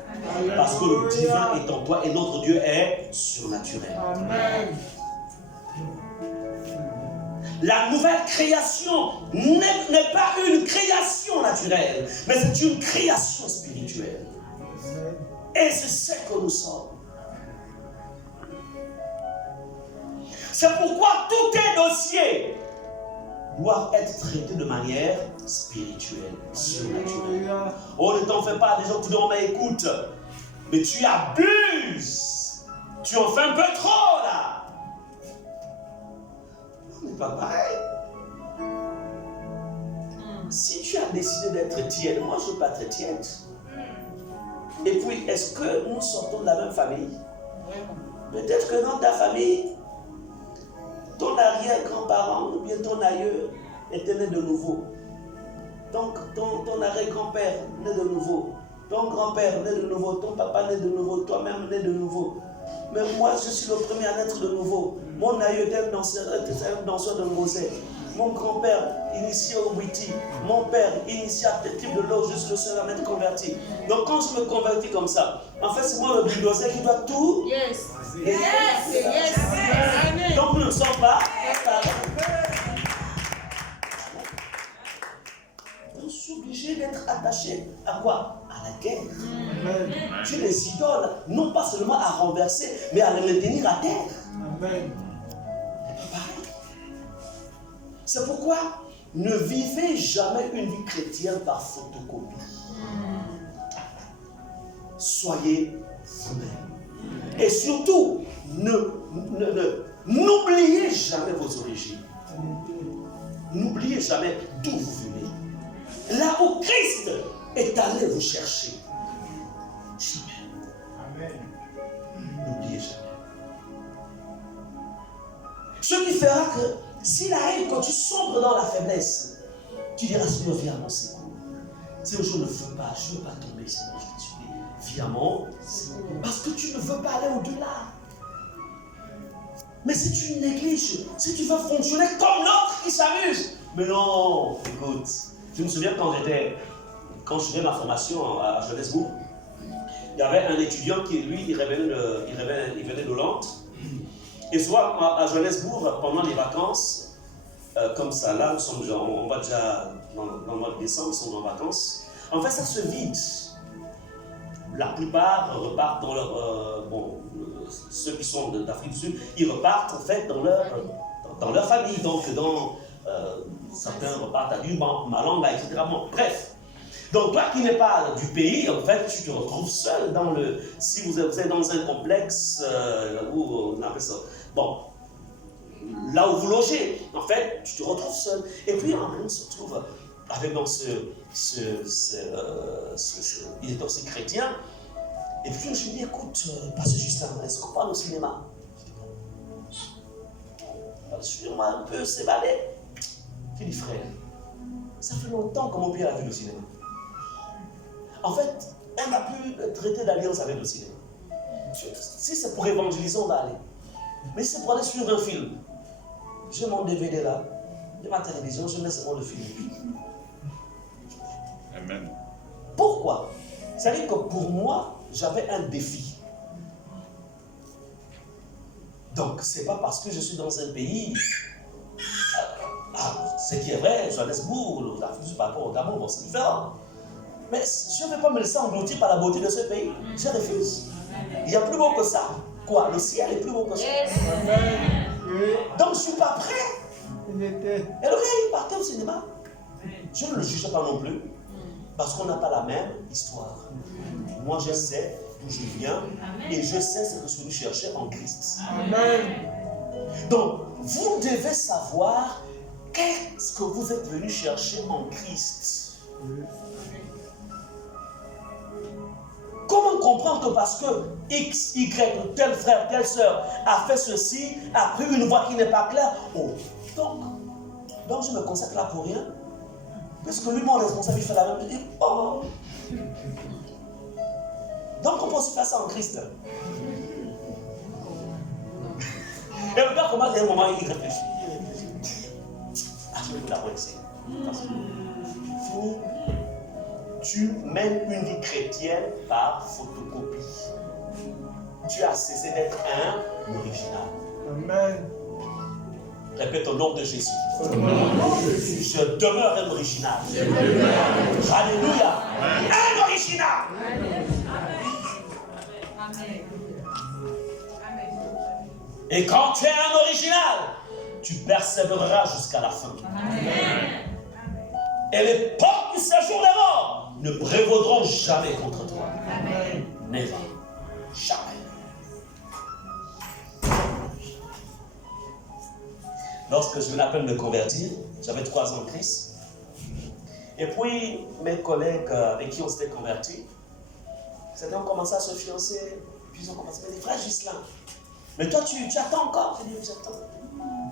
Parce que le divin est en toi et notre Dieu est surnaturel. Amen. La nouvelle création n'est pas une création naturelle, mais c'est une création spirituelle. Et c'est ce que nous sommes. C'est pourquoi tous tes dossiers doivent être traités de manière spirituelle, surnaturelle. Oh, ne t'en fais pas, des gens qui disent, oh, mais écoute, mais tu abuses. Tu en fais un peu trop, là. Non, mais pas pareil. Si tu as décidé d'être tiède, moi je ne suis pas très tiède. Et puis, est-ce que nous sortons de la même famille? Peut-être que dans ta famille, ton arrière-grand-parent ou bien ton aïeux était né de nouveau. Donc, ton arrière-grand-père né de nouveau. Ton grand-père né de nouveau. Ton papa né de nouveau. Toi-même né de nouveau. Mais moi, je suis le premier à naître de nouveau. Mon aïeux était un danseur de Moselle. Mon grand-père, initié au Witi. Mon père, initié à tes types de l'eau, je suis le seul à m'être converti. Donc quand je me convertis comme ça, en fait, c'est moi le bulldozer qui doit tout. Yes. Yes. Yes. Amen. Donc nous ne sommes pas. Je suis obligé d'être attaché à quoi? À la guerre. Amen. J'ai des idoles, non pas seulement à renverser, mais à les maintenir à terre. Amen. C'est pourquoi ne vivez jamais une vie chrétienne par photocopie. Soyez vous-même. Et surtout, n'oubliez jamais vos origines. N'oubliez jamais d'où vous venez. Là où Christ est allé vous chercher. Amen. N'oubliez jamais. Ce qui fera que s'il arrive quand tu sombres dans la faiblesse, tu diras Seigneur, viens à mon secours. Seigneur, je ne veux pas tomber, Seigneur, je te supplie. Viens à mon secours. Parce que tu ne veux pas aller au-delà. Mais si tu négliges, si tu veux fonctionner comme l'autre qui s'amuse. Mais non, écoute, je me souviens quand je faisais ma formation à Johannesburg, il y avait un étudiant qui, lui, il venait d'Hollande. Et souvent, à Johannesburg, pendant les vacances, comme ça, là, on va déjà dans le mois de décembre, ils sont en vacances. En fait, ça se vide. La plupart repartent dans leur... ceux qui sont d'Afrique du Sud, ils repartent en fait dans leur famille. Donc, certains repartent à Malanga, etc. Bon, bref. Donc, toi qui n'es pas du pays, en fait, tu te retrouves seul si vous êtes dans un complexe, où on appelle ça. Bon, là où vous logez, en fait, tu te retrouves seul. Et puis, on se retrouve avec il est aussi chrétien. Et puis, je lui dis, écoute, Pasteur Justin, est-ce qu'on parle au cinéma? Suis-moi un peu, c'est balai. Je dis, frère, ça fait longtemps que mon père a vu le cinéma. En fait, on n'a plus traité d'alliance avec le cinéma. Si c'est pour évangéliser, on va aller. Mais si c'est pour aller suivre un film, j'ai mon DVD là, j'ai ma télévision, je mets seulement le film. Amen. Pourquoi? C'est-à-dire que pour moi, j'avais un défi. Donc, c'est pas parce que je suis dans un pays. Ce qui est vrai, Johannesburg, par rapport au Gabon, bon, c'est différent. Mais je ne vais pas me laisser engloutir par la beauté de ce pays. Je refuse. Il y a plus beau que ça. Quoi? Le ciel est plus beau que ça. Donc, je ne suis pas prêt. Et le gars, il partait au cinéma. Je ne le juge pas non plus. Parce qu'on n'a pas la même histoire. Moi, je sais d'où je viens. Et je sais ce que je suis chercher en Christ. Amen. Donc, vous devez savoir qu'est-ce que vous êtes venu chercher en Christ. Comment comprendre que parce que X, Y, ou tel frère, telle soeur a fait ceci, a pris une voie qui n'est pas claire, donc je me consacre là pour rien? Parce que lui, mon responsable, il fait la même chose. Oh. Donc on peut aussi faire ça en Christ. Et le gars commence à un moment, il réfléchit. Je vais vous l'avouer ici. Parce que tu mènes une vie chrétienne par photocopie. Tu as cessé d'être un original. Amen. Répète au nom de Jésus. Je demeure un original. Alléluia. Un original. Amen. Et quand tu es un original, tu persévéreras jusqu'à la fin. Amen. Et les portes du séjour des morts ne prévaudront jamais contre toi. Amen. Never. Jamais. Lorsque je venais à peine me convertir, j'avais 3 ans en Christ. Et puis, mes collègues avec qui on s'était convertis, certains ont commencé à se fiancer. Puis ils ont commencé à me dire, frère Gislain, mais toi tu attends encore? Je dis, j'attends.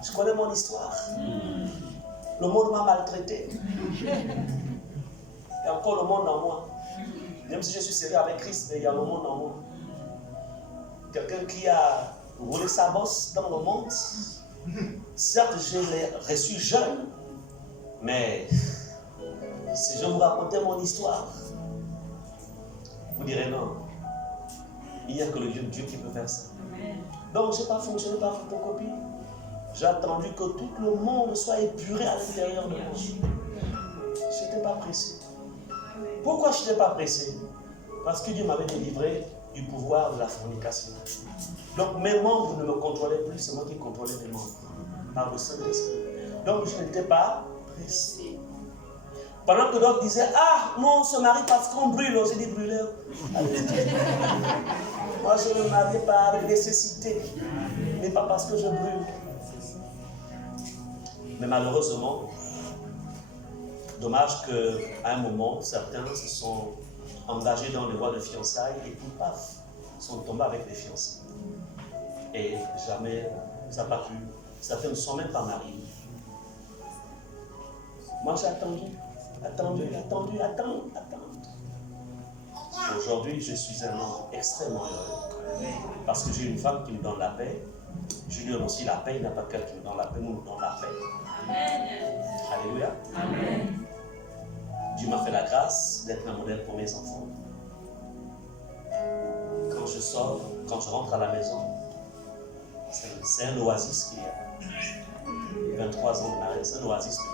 Je connais mon histoire. Le monde m'a maltraité. Il y a encore le monde en moi. Même si je suis serré avec Christ, mais il y a le monde en moi. Quelqu'un qui a roulé sa bosse dans le monde. Certes, je l'ai reçu jeune, mais si je vous racontais mon histoire, vous direz non. Il n'y a que le Dieu qui peut faire ça. Donc, je n'ai pas fonctionné par photocopie. J'ai attendu que tout le monde soit épuré à l'intérieur de moi. Je n'étais pas pressé. Pourquoi je n'étais pas pressé? Parce que Dieu m'avait délivré du pouvoir de la fornication. Donc, mes membres ne me contrôlaient plus, c'est moi qui contrôlais mes membres. Par le Saint-Esprit. Donc, je n'étais pas pressé. Pendant que d'autres disaient, ah, non, on se marie parce qu'on brûle, j'ai dit brûleur. Moi, je me marie par nécessité, mais pas parce que je brûle. Mais malheureusement, dommage qu'à un moment, certains se sont engagés dans les voies de fiançailles et puis paf, sont tombés avec des fiancés. Et jamais, ça n'a pas pu. Certains ne sont même pas mariés. Moi, j'ai attendu. Aujourd'hui, je suis un homme extrêmement heureux. Parce que j'ai une femme qui me donne la paix. Je lui donne aussi la paix. Il n'y a pas quelqu'un qui me donne la paix. Nous nous donnons la paix. Amen. Alléluia. Amen. Dieu m'a fait la grâce d'être un modèle pour mes enfants. Quand je sors, quand je rentre à la maison, c'est un oasis qu'il y a. 23 ans de mariage, c'est un oasis de paix.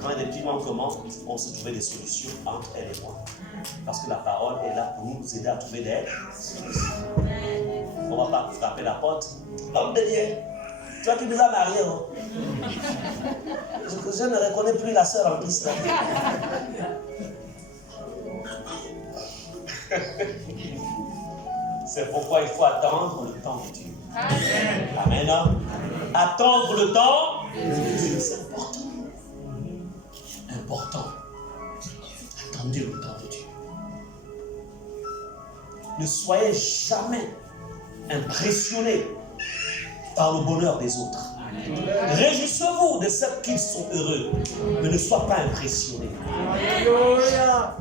Quand il y a des petits manquements, on se trouvait des solutions entre elle et moi. Parce que la parole est là pour nous aider à trouver des solutions. On ne va pas frapper la porte. L'homme de Dieu, toi qui nous as mariés, oh. Je ne reconnais plus la sœur en Christ. C'est pourquoi il faut attendre le temps de Dieu. Amen. Amen. Attendre le temps de Dieu, c'est important. Important. Attendez le temps de Dieu. Ne soyez jamais impressionnés par le bonheur des autres. Réjouissez-vous de ceux qui sont heureux, mais ne soyez pas impressionnés. Alléluia.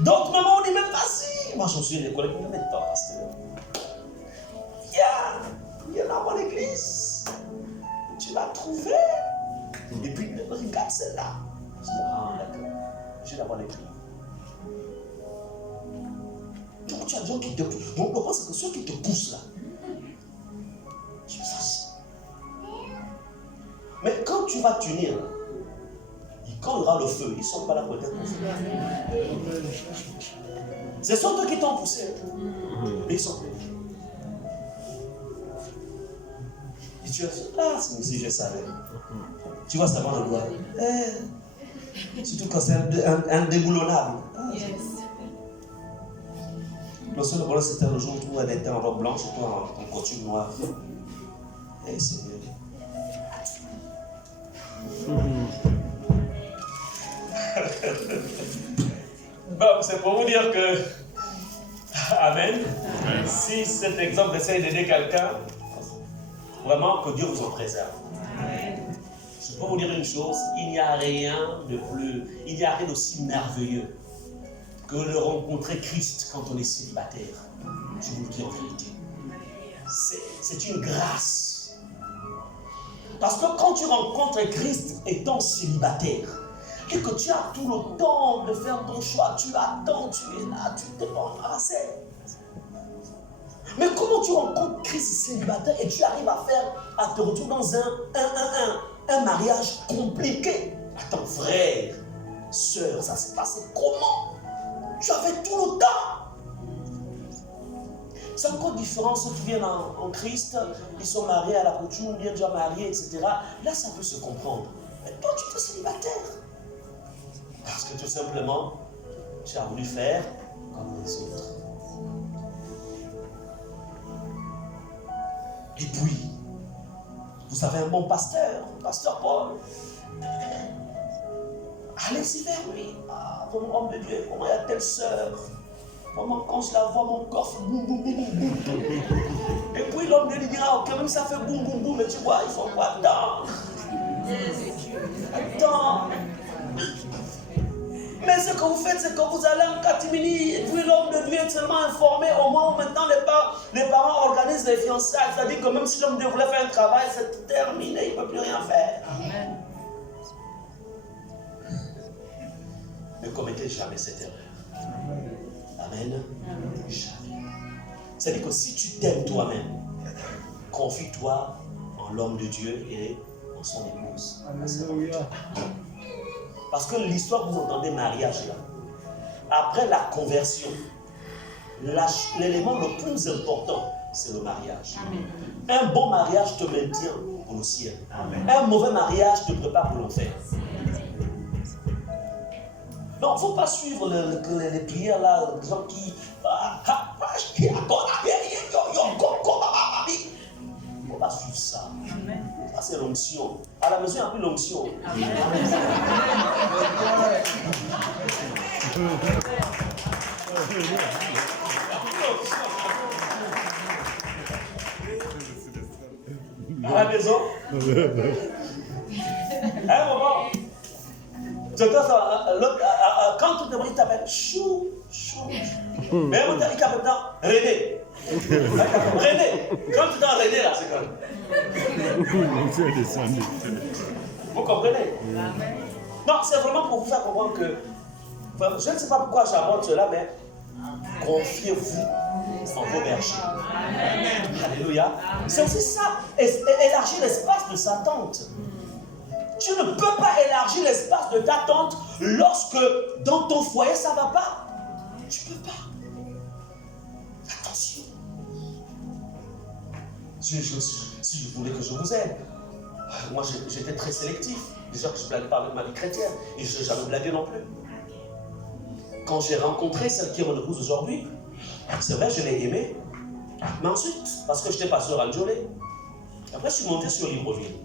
D'autres moments, on dit même pas si. Moi, je me suis dit, les collègues, ne mettent pas, pasteur. Il y a dans mon église. Tu l'as trouvé. Et puis, regarde celle-là. Je dis, ah, d'accord. Je vais d'abord l'écrire. Donc, tu as des gens qui te poussent. Donc, on pense que ceux qui te poussent là, tu le saches. Mais quand tu vas t'unir, quand il y aura le feu, ils ne sont pas là pour être poussés. Ce sont eux qui t'ont poussé. Mais ils sont plus. Et tu as dit, ah, si je savais. Tu vois, ça va le voir. Surtout quand c'est un déboulonnable. Yes. Le seul problème, c'était le jour où elle était en robe blanche et toi en costume noir. Et c'est mieux. Bon, c'est pour vous dire que, Amen, si cet exemple essaie d'aider quelqu'un, vraiment que Dieu vous en préserve. Je peux vous dire une chose, il n'y a rien de plus, il n'y a rien d'aussi merveilleux que de rencontrer Christ quand on est célibataire. Je vous le dis en vérité. C'est une grâce. Parce que quand tu rencontres Christ étant célibataire, et que tu as tout le temps de faire ton choix, tu attends, tu es là, tu te prends embrasser. Mais comment tu rencontres Christ célibataire et tu arrives à te retrouver dans un mariage compliqué? Attends, frère, sœur, ça s'est passé comment? Tu avais tout le temps. C'est encore différent, ceux qui viennent en Christ, ils sont mariés à la coutume, bien déjà mariés, etc. Là, ça peut se comprendre. Mais toi, tu es célibataire. Parce que tout simplement, tu as voulu faire comme les autres. Et puis, vous avez un bon pasteur, pasteur Paul. Allez-y vers lui. Ah, mon homme de Dieu, comment il y a telle sœur? Comment quand je la vois, mon corps fait boum, boum, boum, boum, boum. Et puis l'homme de Dieu dira, ok, même ça fait boum, boum, boum, mais tu vois, il faut quoi? Attends. Attends. Mais ce que vous faites, c'est que vous allez en catimini, et puis l'homme de Dieu est tellement informé, au moment où maintenant les parents organisent les fiançailles, c'est-à-dire que même si l'homme de Dieu voulait faire un travail, c'est terminé, il ne peut plus rien faire. Amen. Ne commettez jamais cette erreur. Amen. Jamais. C'est-à-dire que si tu t'aimes toi-même, confie-toi en l'homme de Dieu et en son épouse. Alléluia. Parce que l'histoire, vous entendez mariage là. Après la conversion, l'élément le plus important, c'est le mariage. Amen. Un bon mariage te maintient pour le ciel. Amen. Un mauvais mariage te prépare pour l'enfer. Non, il ne faut pas suivre les prières là, les gens qui. Il ne faut pas suivre ça. Ça, c'est l'onction. À la maison, il n'y a plus l'onction. À la maison. À un moment, quand tout le monde t'appelle chou. Mais un moment, il t'appelle René. René. Quand tu es dans René, là, c'est comme. Vous comprenez? Non, c'est vraiment pour vous faire comprendre que. Je ne sais pas pourquoi j'aborde cela, mais confiez-vous en vos bergers. Alléluia. C'est aussi ça, élargir l'espace de sa tente. Tu ne peux pas élargir l'espace de ta tente lorsque dans ton foyer ça ne va pas. Tu ne peux pas. Attention. Si je voulais que je vous aide, moi j'étais très sélectif. Déjà que je ne blague pas avec ma vie chrétienne et je n'ai jamais blagué non plus. Quand j'ai rencontré celle qui est mon épouse aujourd'hui, c'est vrai, je l'ai aimée. Mais ensuite, parce que j'étais pasteur à Njolé, après je suis monté sur Libreville.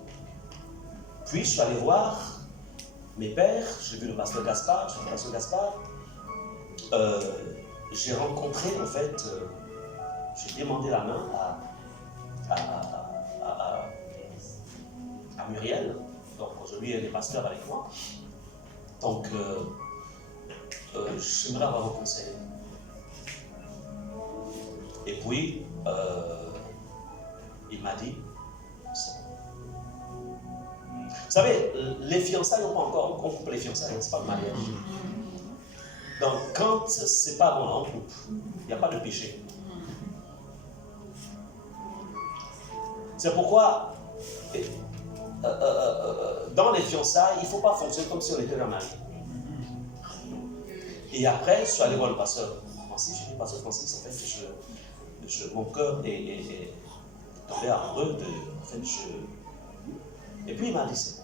Puis je suis allé voir mes pères, j'ai vu le pasteur Gaspard, j'ai rencontré en fait, j'ai demandé la main à Muriel. Donc aujourd'hui elle est pasteur avec moi. Donc j'aimerais avoir vos conseils. Et puis il m'a dit, c'est bon. Vous savez, les fiançailles n'ont pas encore, on coupe les fiançailles, c'est pas le mariage. Donc quand c'est pas bon, on coupe. Il n'y a pas de péché. C'est pourquoi dans les fiançailles, il ne faut pas fonctionner comme si on était un mari. Et après, je suis allé voir le pasteur Francis. J'ai dit, pasteur Francis, en fait, mon cœur est tombé amoureux de. En fait, Et puis il m'a dit, c'est bon.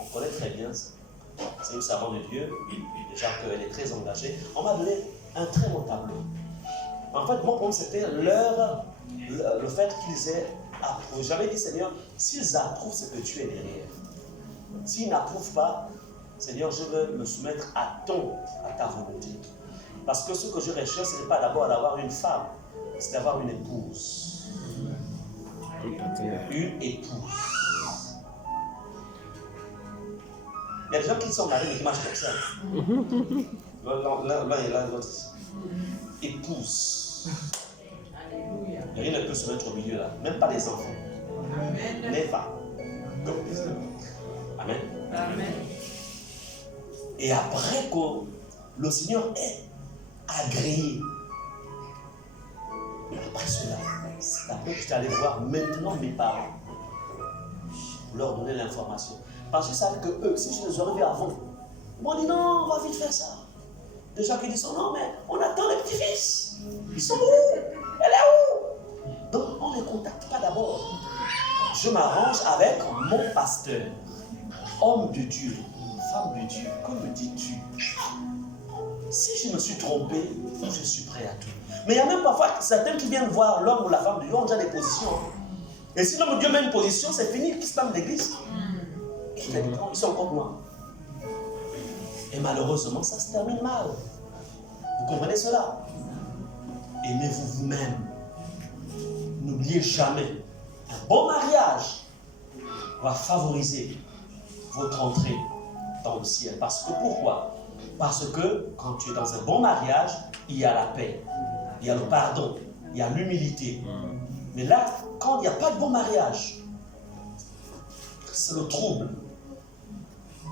On connaît très bien ça. C'est une servante de Dieu. Déjà qu'elle est très engagée. On m'a donné un très bon tableau. En fait, mon problème, c'était le fait qu'ils aient approuvé. J'avais dit, Seigneur, s'ils approuvent, c'est que tu es derrière. S'ils n'approuvent pas, Seigneur, je veux me soumettre à ta volonté. Parce que ce que je recherche, ce n'est pas d'abord d'avoir une femme, c'est d'avoir une épouse. Une épouse. Il y a des gens qui sont mariés mais qui marchent comme ça. L'un et l'autre. Épouse. Rien ne peut se mettre au milieu là, même pas les enfants. Les femmes. Amen. Amen. Et après que le Seigneur ait agréé, après cela, c'est après que je suis allé voir maintenant mes parents pour leur donner l'information. Parce que je savais que eux, si je les aurais vus avant, ils m'ont dit non, on va vite faire ça. Des gens qui disent non, mais on attend les petits-fils. Ils sont où? Elle est où? Donc on ne les contacte pas d'abord. Je m'arrange avec mon pasteur, homme de Dieu, femme de Dieu. Que me dis-tu? Si je me suis trompé, je suis prêt à tout. Mais il y a même parfois certains qui viennent voir l'homme ou la femme de Dieu, ont déjà des positions. Et si l'homme de Dieu met une position, c'est fini, ils se de l'église. Ils sont comme moi. Et malheureusement, ça se termine mal. Vous comprenez cela? Aimez-vous vous-même. N'oubliez jamais, un bon mariage va favoriser votre entrée dans le ciel. Parce que pourquoi? Parce que quand tu es dans un bon mariage, il y a la paix, il y a le pardon, il y a l'humilité. Mais là, quand il n'y a pas de bon mariage, c'est le trouble,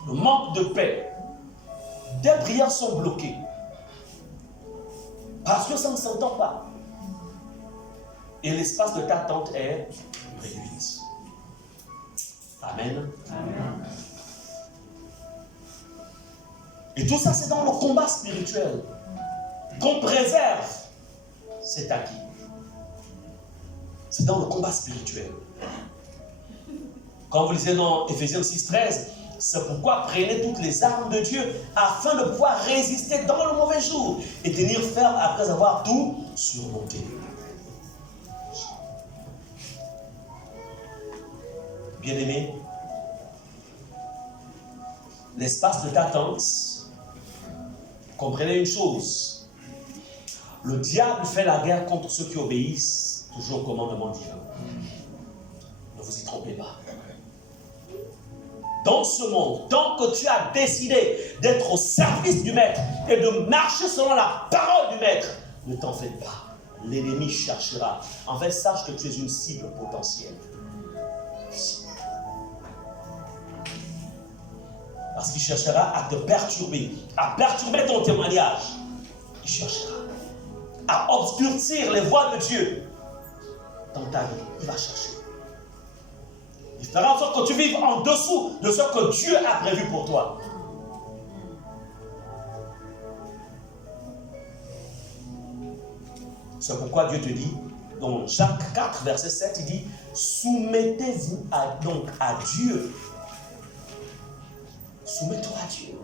le manque de paix. Des prières sont bloquées. Parce que ça ne s'entend pas. Et l'espace de ta tente est réduit. Amen. Amen. Et tout ça, c'est dans le combat spirituel qu'on préserve cet acquis. C'est dans le combat spirituel. Quand vous lisez dans Éphésiens 6,13, C'est pourquoi prenez toutes les armes de Dieu afin de pouvoir résister dans le mauvais jour et tenir ferme après avoir tout surmonté. Bien-aimés, l'espace de d'attente, comprenez une chose, le diable fait la guerre contre ceux qui obéissent toujours au commandement divin. Ne vous y trompez pas. Dans ce monde, tant que tu as décidé d'être au service du maître et de marcher selon la parole du maître, ne t'en fais pas. L'ennemi cherchera. En fait, sache que tu es une cible potentielle. Parce qu'il cherchera à te perturber, à perturber ton témoignage. Il cherchera à obscurcir les voies de Dieu dans ta vie. Il va chercher. Il fera en sorte que tu vives en dessous de ce que Dieu a prévu pour toi. C'est pourquoi Dieu te dit, dans Jacques 4, verset 7, il dit, soumettez-vous donc à Dieu. Soumets-toi à Dieu.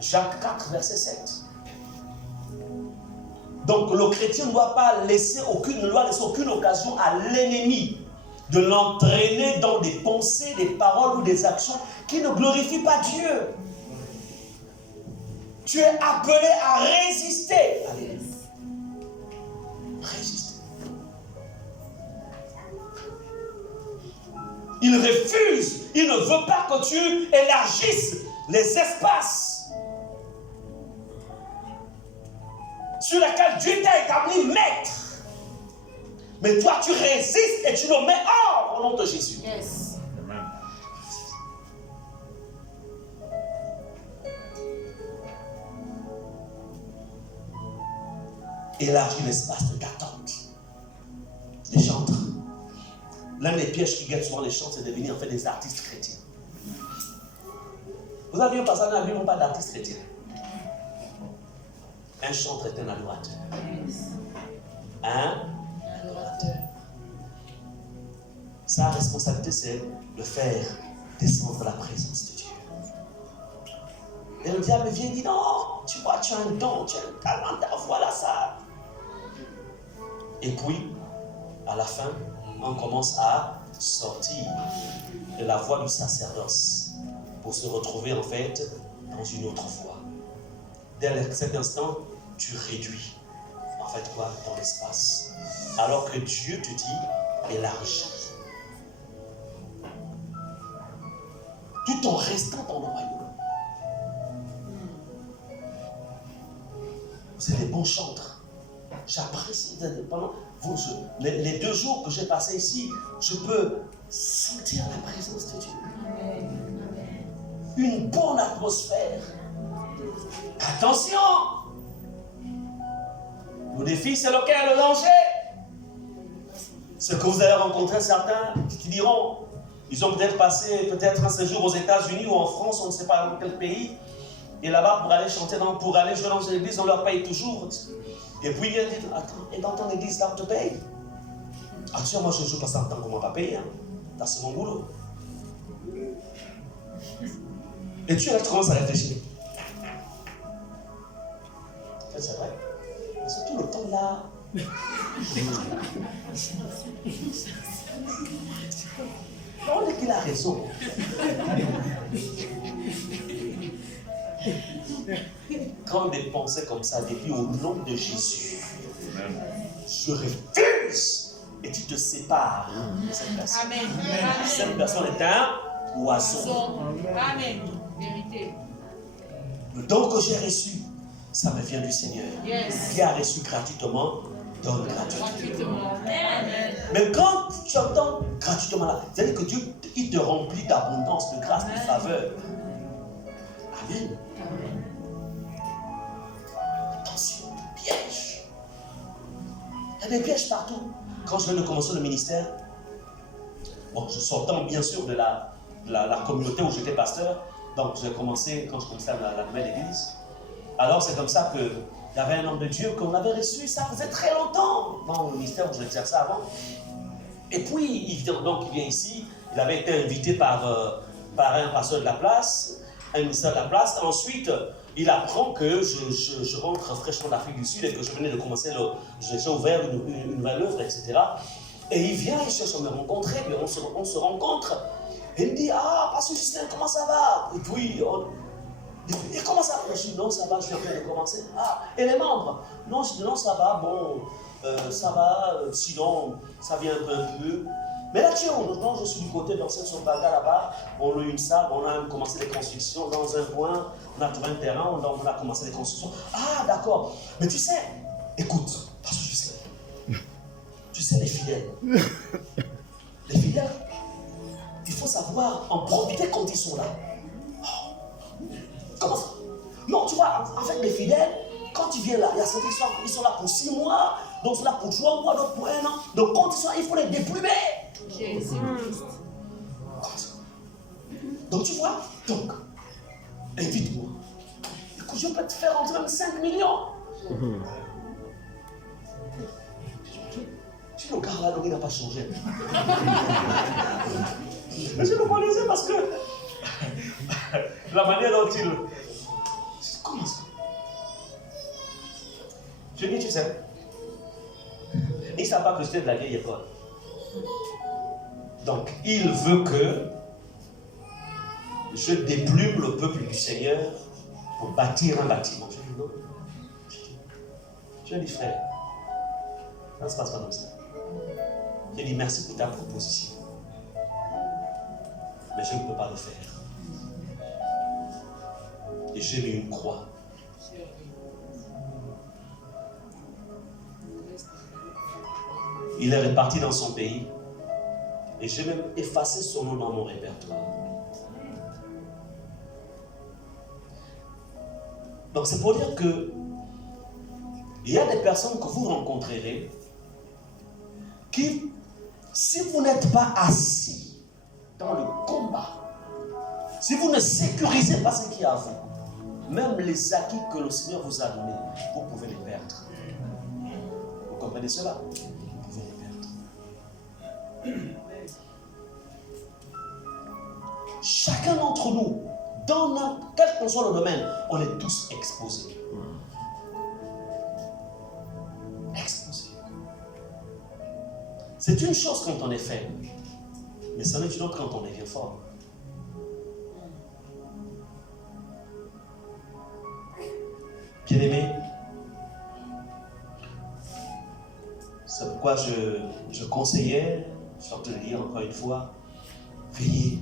Jacques 4, verset 7. Donc le chrétien ne doit laisser aucune occasion à l'ennemi de l'entraîner dans des pensées, des paroles ou des actions qui ne glorifient pas Dieu. Tu es appelé à résister. Allez. Résister. Il refuse, il ne veut pas que tu élargisses les espaces sur lesquels Dieu t'a établi maître. Mais toi, tu résistes et tu le mets hors au nom de Jésus. Yes. Amen. Élargis l'espace de d'attente. Les chantres. L'un des pièges qui guettent souvent les chantres, c'est de devenir en fait des artistes chrétiens. Vous avez un passage dans la Bible, on parle d'artistes chrétiens. Un chantre est un adorateur. Un adorateur. Sa responsabilité, c'est de faire descendre la présence de Dieu. Et le diable vient et dit, non, tu vois, tu as un don, tu as un talent, voilà ça. Et puis, à la fin, on commence à sortir de la voie du sacerdoce pour se retrouver en fait dans une autre voie. Dès cet instant, tu réduis en fait quoi dans l'espace. Alors que Dieu te dit élargis. Tout en restant dans le royaume. Vous êtes des bons chantres. J'apprécie pendant les 2 jours que j'ai passés ici, je peux sentir la présence de Dieu. Une bonne atmosphère. Attention! Le défi, c'est lequel? Le danger. Ce que vous allez rencontrer certains qui diront, ils ont peut-être passé un séjour aux États-Unis ou en France, on ne sait pas dans quel pays, et là-bas pour aller chanter, pour aller jouer dans une église, on leur paye toujours. Et puis il dit, attends, et dans ton église, là, on te paye? Ah tiens, moi je ne joue pas ça en tant qu'on ne m'a pas payé, hein. C'est mon boulot. Et tu commences à réfléchir. En fait, c'est vrai. C'est tout le temps là. On dit qu'il a raison. Quand des pensées comme ça débutent au nom de Jésus, je refuse et tu te sépares de cette personne. Amen. Cette personne est un oiseau. Amen. Vérité. Le don que j'ai reçu, ça me vient du Seigneur. Yes. Qui a reçu gratuitement, donne gratuitement. Gratuitement. Amen. Mais quand tu entends gratuitement là, c'est-à-dire que Dieu il te remplit d'abondance, de grâce, de faveur. Amen. Attention, piège. Il y a des pièges partout. Quand je viens de commencer le ministère, bon, je sortais bien sûr de la communauté où j'étais pasteur, donc j'ai commencé, quand je commençais la nouvelle église, alors c'est comme ça qu'il y avait un homme de Dieu qu'on avait reçu, ça faisait très longtemps, dans le ministère où j'exerçais avant. Et puis, il vient ici, Il avait été invité par un pasteur de la place, un ministère de la place. Ensuite, il apprend que je rentre fraîchement d'Afrique du Sud et que je venais de commencer, j'ai ouvert une nouvelle œuvre, etc. Et il vient, il cherche à me rencontrer, puis on se rencontre. Et il me dit, ah, pasteur Justin, comment ça va? Et puis, et comment ça va? Je dis, non, ça va, je suis en train de commencer. Ah, et les membres? Non, je dis, non, ça va, bon, ça va, sinon, ça vient un peu. Mais là, tiens, non, je suis du côté de l'ancienne Sombaga là-bas, on a eu une salle, on a commencé des constructions dans un point, on a trouvé un terrain, on a commencé des constructions. Ah, d'accord. Mais tu sais, écoute, parce que je sais, tu sais, les fidèles, il faut savoir en profiter quand ils sont là. Oh. Comment ça? Non, tu vois, en fait, les fidèles, quand ils viennent là, il y a certains qui sont là pour 6 mois, d'autres sont là pour 3 mois, d'autres pour 1 an. Donc quand ils sont là, il faut les déplumer. Jésus. Donc tu vois, donc, invite-moi. Écoute, je peux te faire entrer même 5 millions. Si le gars là, donc il n'a pas changé. Mais je le connaissais parce que la manière dont il... Comment ça? Je dis, tu sais, il ne savent pas que j'étais de la vieille école. Donc, il veut que je déplume le peuple du Seigneur pour bâtir un bâtiment. Je dis non. Je dis frère, ça ne se passe pas comme ça. Je dis merci pour ta proposition. Mais je ne peux pas le faire. Et j'ai mis une croix. Il est reparti dans son pays. Et j'ai même effacé son nom dans mon répertoire. Donc c'est pour dire que il y a des personnes que vous rencontrerez qui, si vous n'êtes pas assis dans le combat, si vous ne sécurisez pas ce qu'il y a à vous, même les acquis que le Seigneur vous a donnés, vous pouvez les perdre. Vous comprenez cela? Vous pouvez les perdre. Chacun d'entre nous, dans quel que soit le domaine, on est tous exposés. Exposés. C'est une chose quand on est faible, mais c'en est une autre quand on devient fort. Bien-aimé, c'est pourquoi je conseillais, je vais te le dire encore une fois, veillez.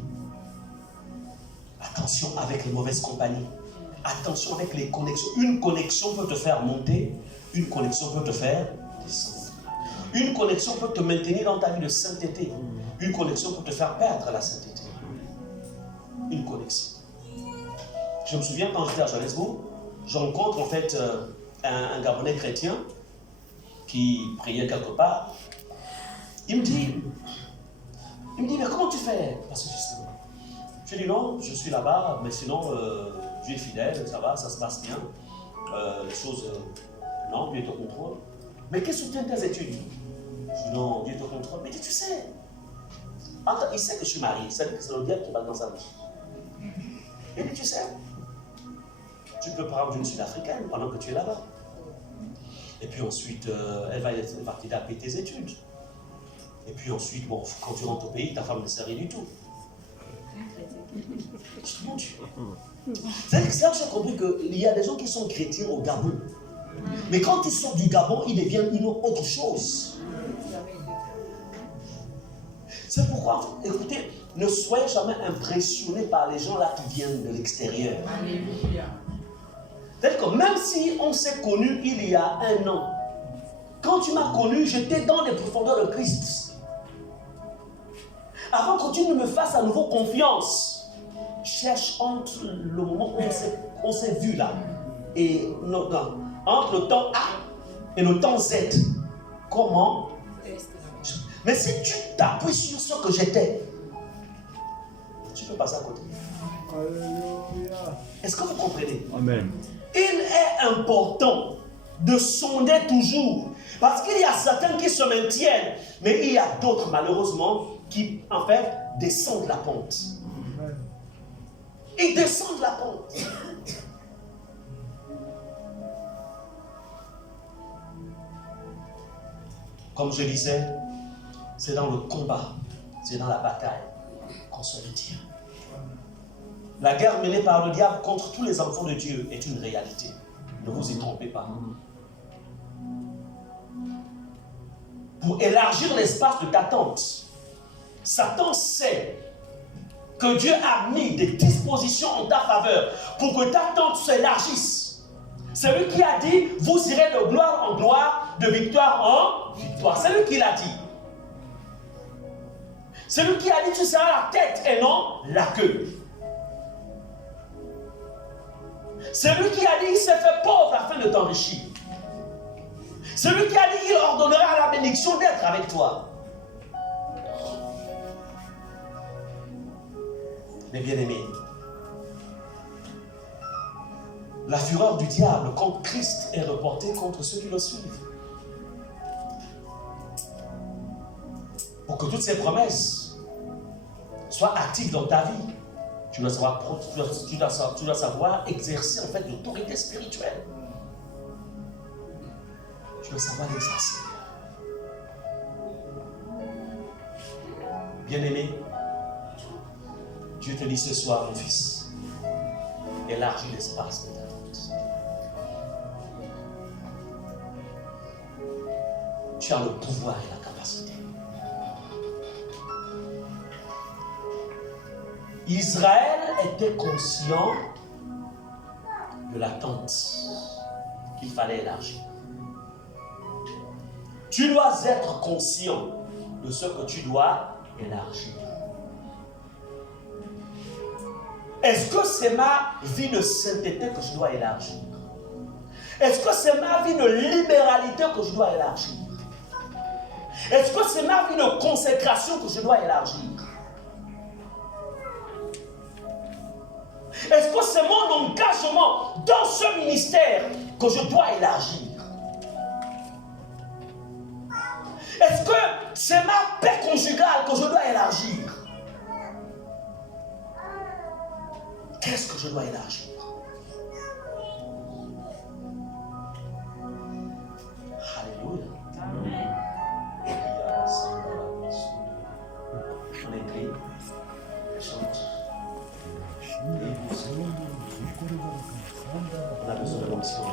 Attention avec les mauvaises compagnies. Attention avec les connexions. Une connexion peut te faire monter, une connexion peut te faire descendre. Une connexion peut te maintenir dans ta vie de sainteté. Une connexion peut te faire perdre la sainteté. Une connexion. Je me souviens quand j'étais à Johannesburg, je rencontre en fait un Gabonais chrétien qui priait quelque part. Il me dit, mais comment tu fais? Parce que je dis non, je suis là-bas, mais sinon, Dieu est fidèle, ça va, ça se passe bien. Les choses, non, Dieu te contrôle. Mais qu'est-ce que soutient tes études? Je dis non, Dieu te contrôle. Mais tu sais, il sait que je suis marié, c'est le diable qui va dans sa bouche. Il dit, tu sais, tu peux prendre une Sud-Africaine pendant que tu es là-bas. Et puis ensuite, elle va t'aider tes études. Et puis ensuite, bon, quand tu rentres au pays, ta femme ne sait rien du tout. Mon Dieu. C'est là que j'ai compris qu'il y a des gens qui sont chrétiens au Gabon. Mais quand ils sortent du Gabon, ils deviennent une autre chose. C'est pourquoi, écoutez, ne soyez jamais impressionnés par les gens là qui viennent de l'extérieur. C'est-à-dire que même si on s'est connus il y a 1 an, quand tu m'as connu, j'étais dans les profondeurs de Christ. Avant que tu ne me fasses à nouveau confiance, cherche entre le moment où on s'est vu là et entre le temps A et le temps Z. Comment? Mais si tu t'appuies sur ce que j'étais, tu peux passer à côté. Alléluia. Est-ce que vous comprenez? Amen. Il est important de sonder toujours. Parce qu'il y a certains qui se maintiennent, mais il y a d'autres malheureusement qui en fait descendent la pente. Amen. Ils descendent la pente. Comme je disais, c'est dans le combat, c'est dans la bataille qu'on se retire. La guerre menée par le diable contre tous les enfants de Dieu est une réalité. Ne vous y trompez pas. Pour élargir l'espace de ta tente, Satan sait que Dieu a mis des dispositions en ta faveur pour que ta tente s'élargisse. C'est lui qui a dit, vous irez de gloire en gloire, de victoire en victoire. C'est lui qui l'a dit. C'est lui qui a dit, tu seras la tête et non la queue. C'est lui qui a dit, il s'est fait pauvre afin de t'enrichir. C'est lui qui a dit, il ordonnera la bénédiction d'être avec toi. Mes bien-aimés, la fureur du diable contre Christ est reportée contre ceux qui le suivent. Pour que toutes ces promesses soient actives dans ta vie, tu dois savoir exercer en fait l'autorité spirituelle. Tu dois savoir l'exercer. Bien-aimé, Dieu te dit ce soir, mon fils, élargis l'espace de ta tente. Tu as le pouvoir et la capacité. Israël était conscient de la tente qu'il fallait élargir. Tu dois être conscient de ce que tu dois élargir. Est-ce que c'est ma vie de sainteté que je dois élargir? Est-ce que c'est ma vie de libéralité que je dois élargir? Est-ce que c'est ma vie de consécration que je dois élargir? Est-ce que c'est mon engagement dans ce ministère que je dois élargir? Est-ce que c'est ma paix conjugale que je dois élargir? Qu'est-ce que je dois élargir? Alléluia. On est pris. Chante. On a besoin de l'onction.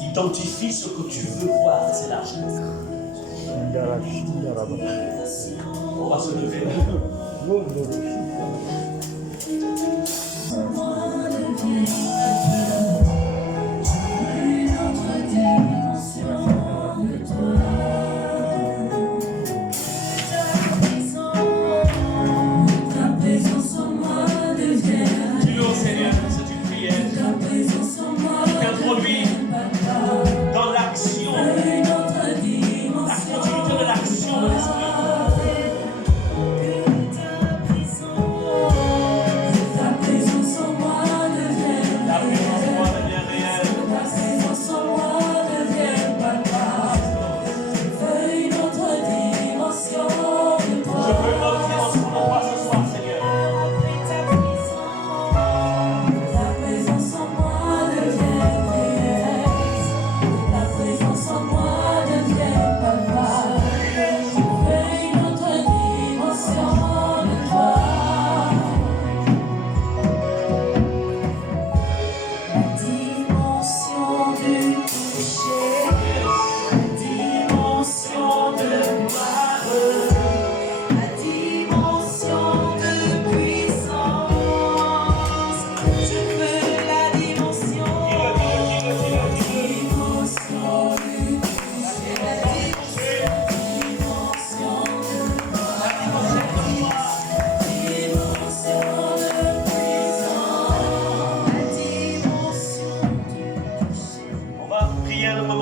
Identifie ce que tu veux voir s'élargir. On va se lever. Dans l'action, la continuité de l'action de l'esprit.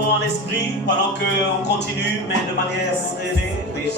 Prions en esprit pendant qu'on continue, mais de manière sérénée. Des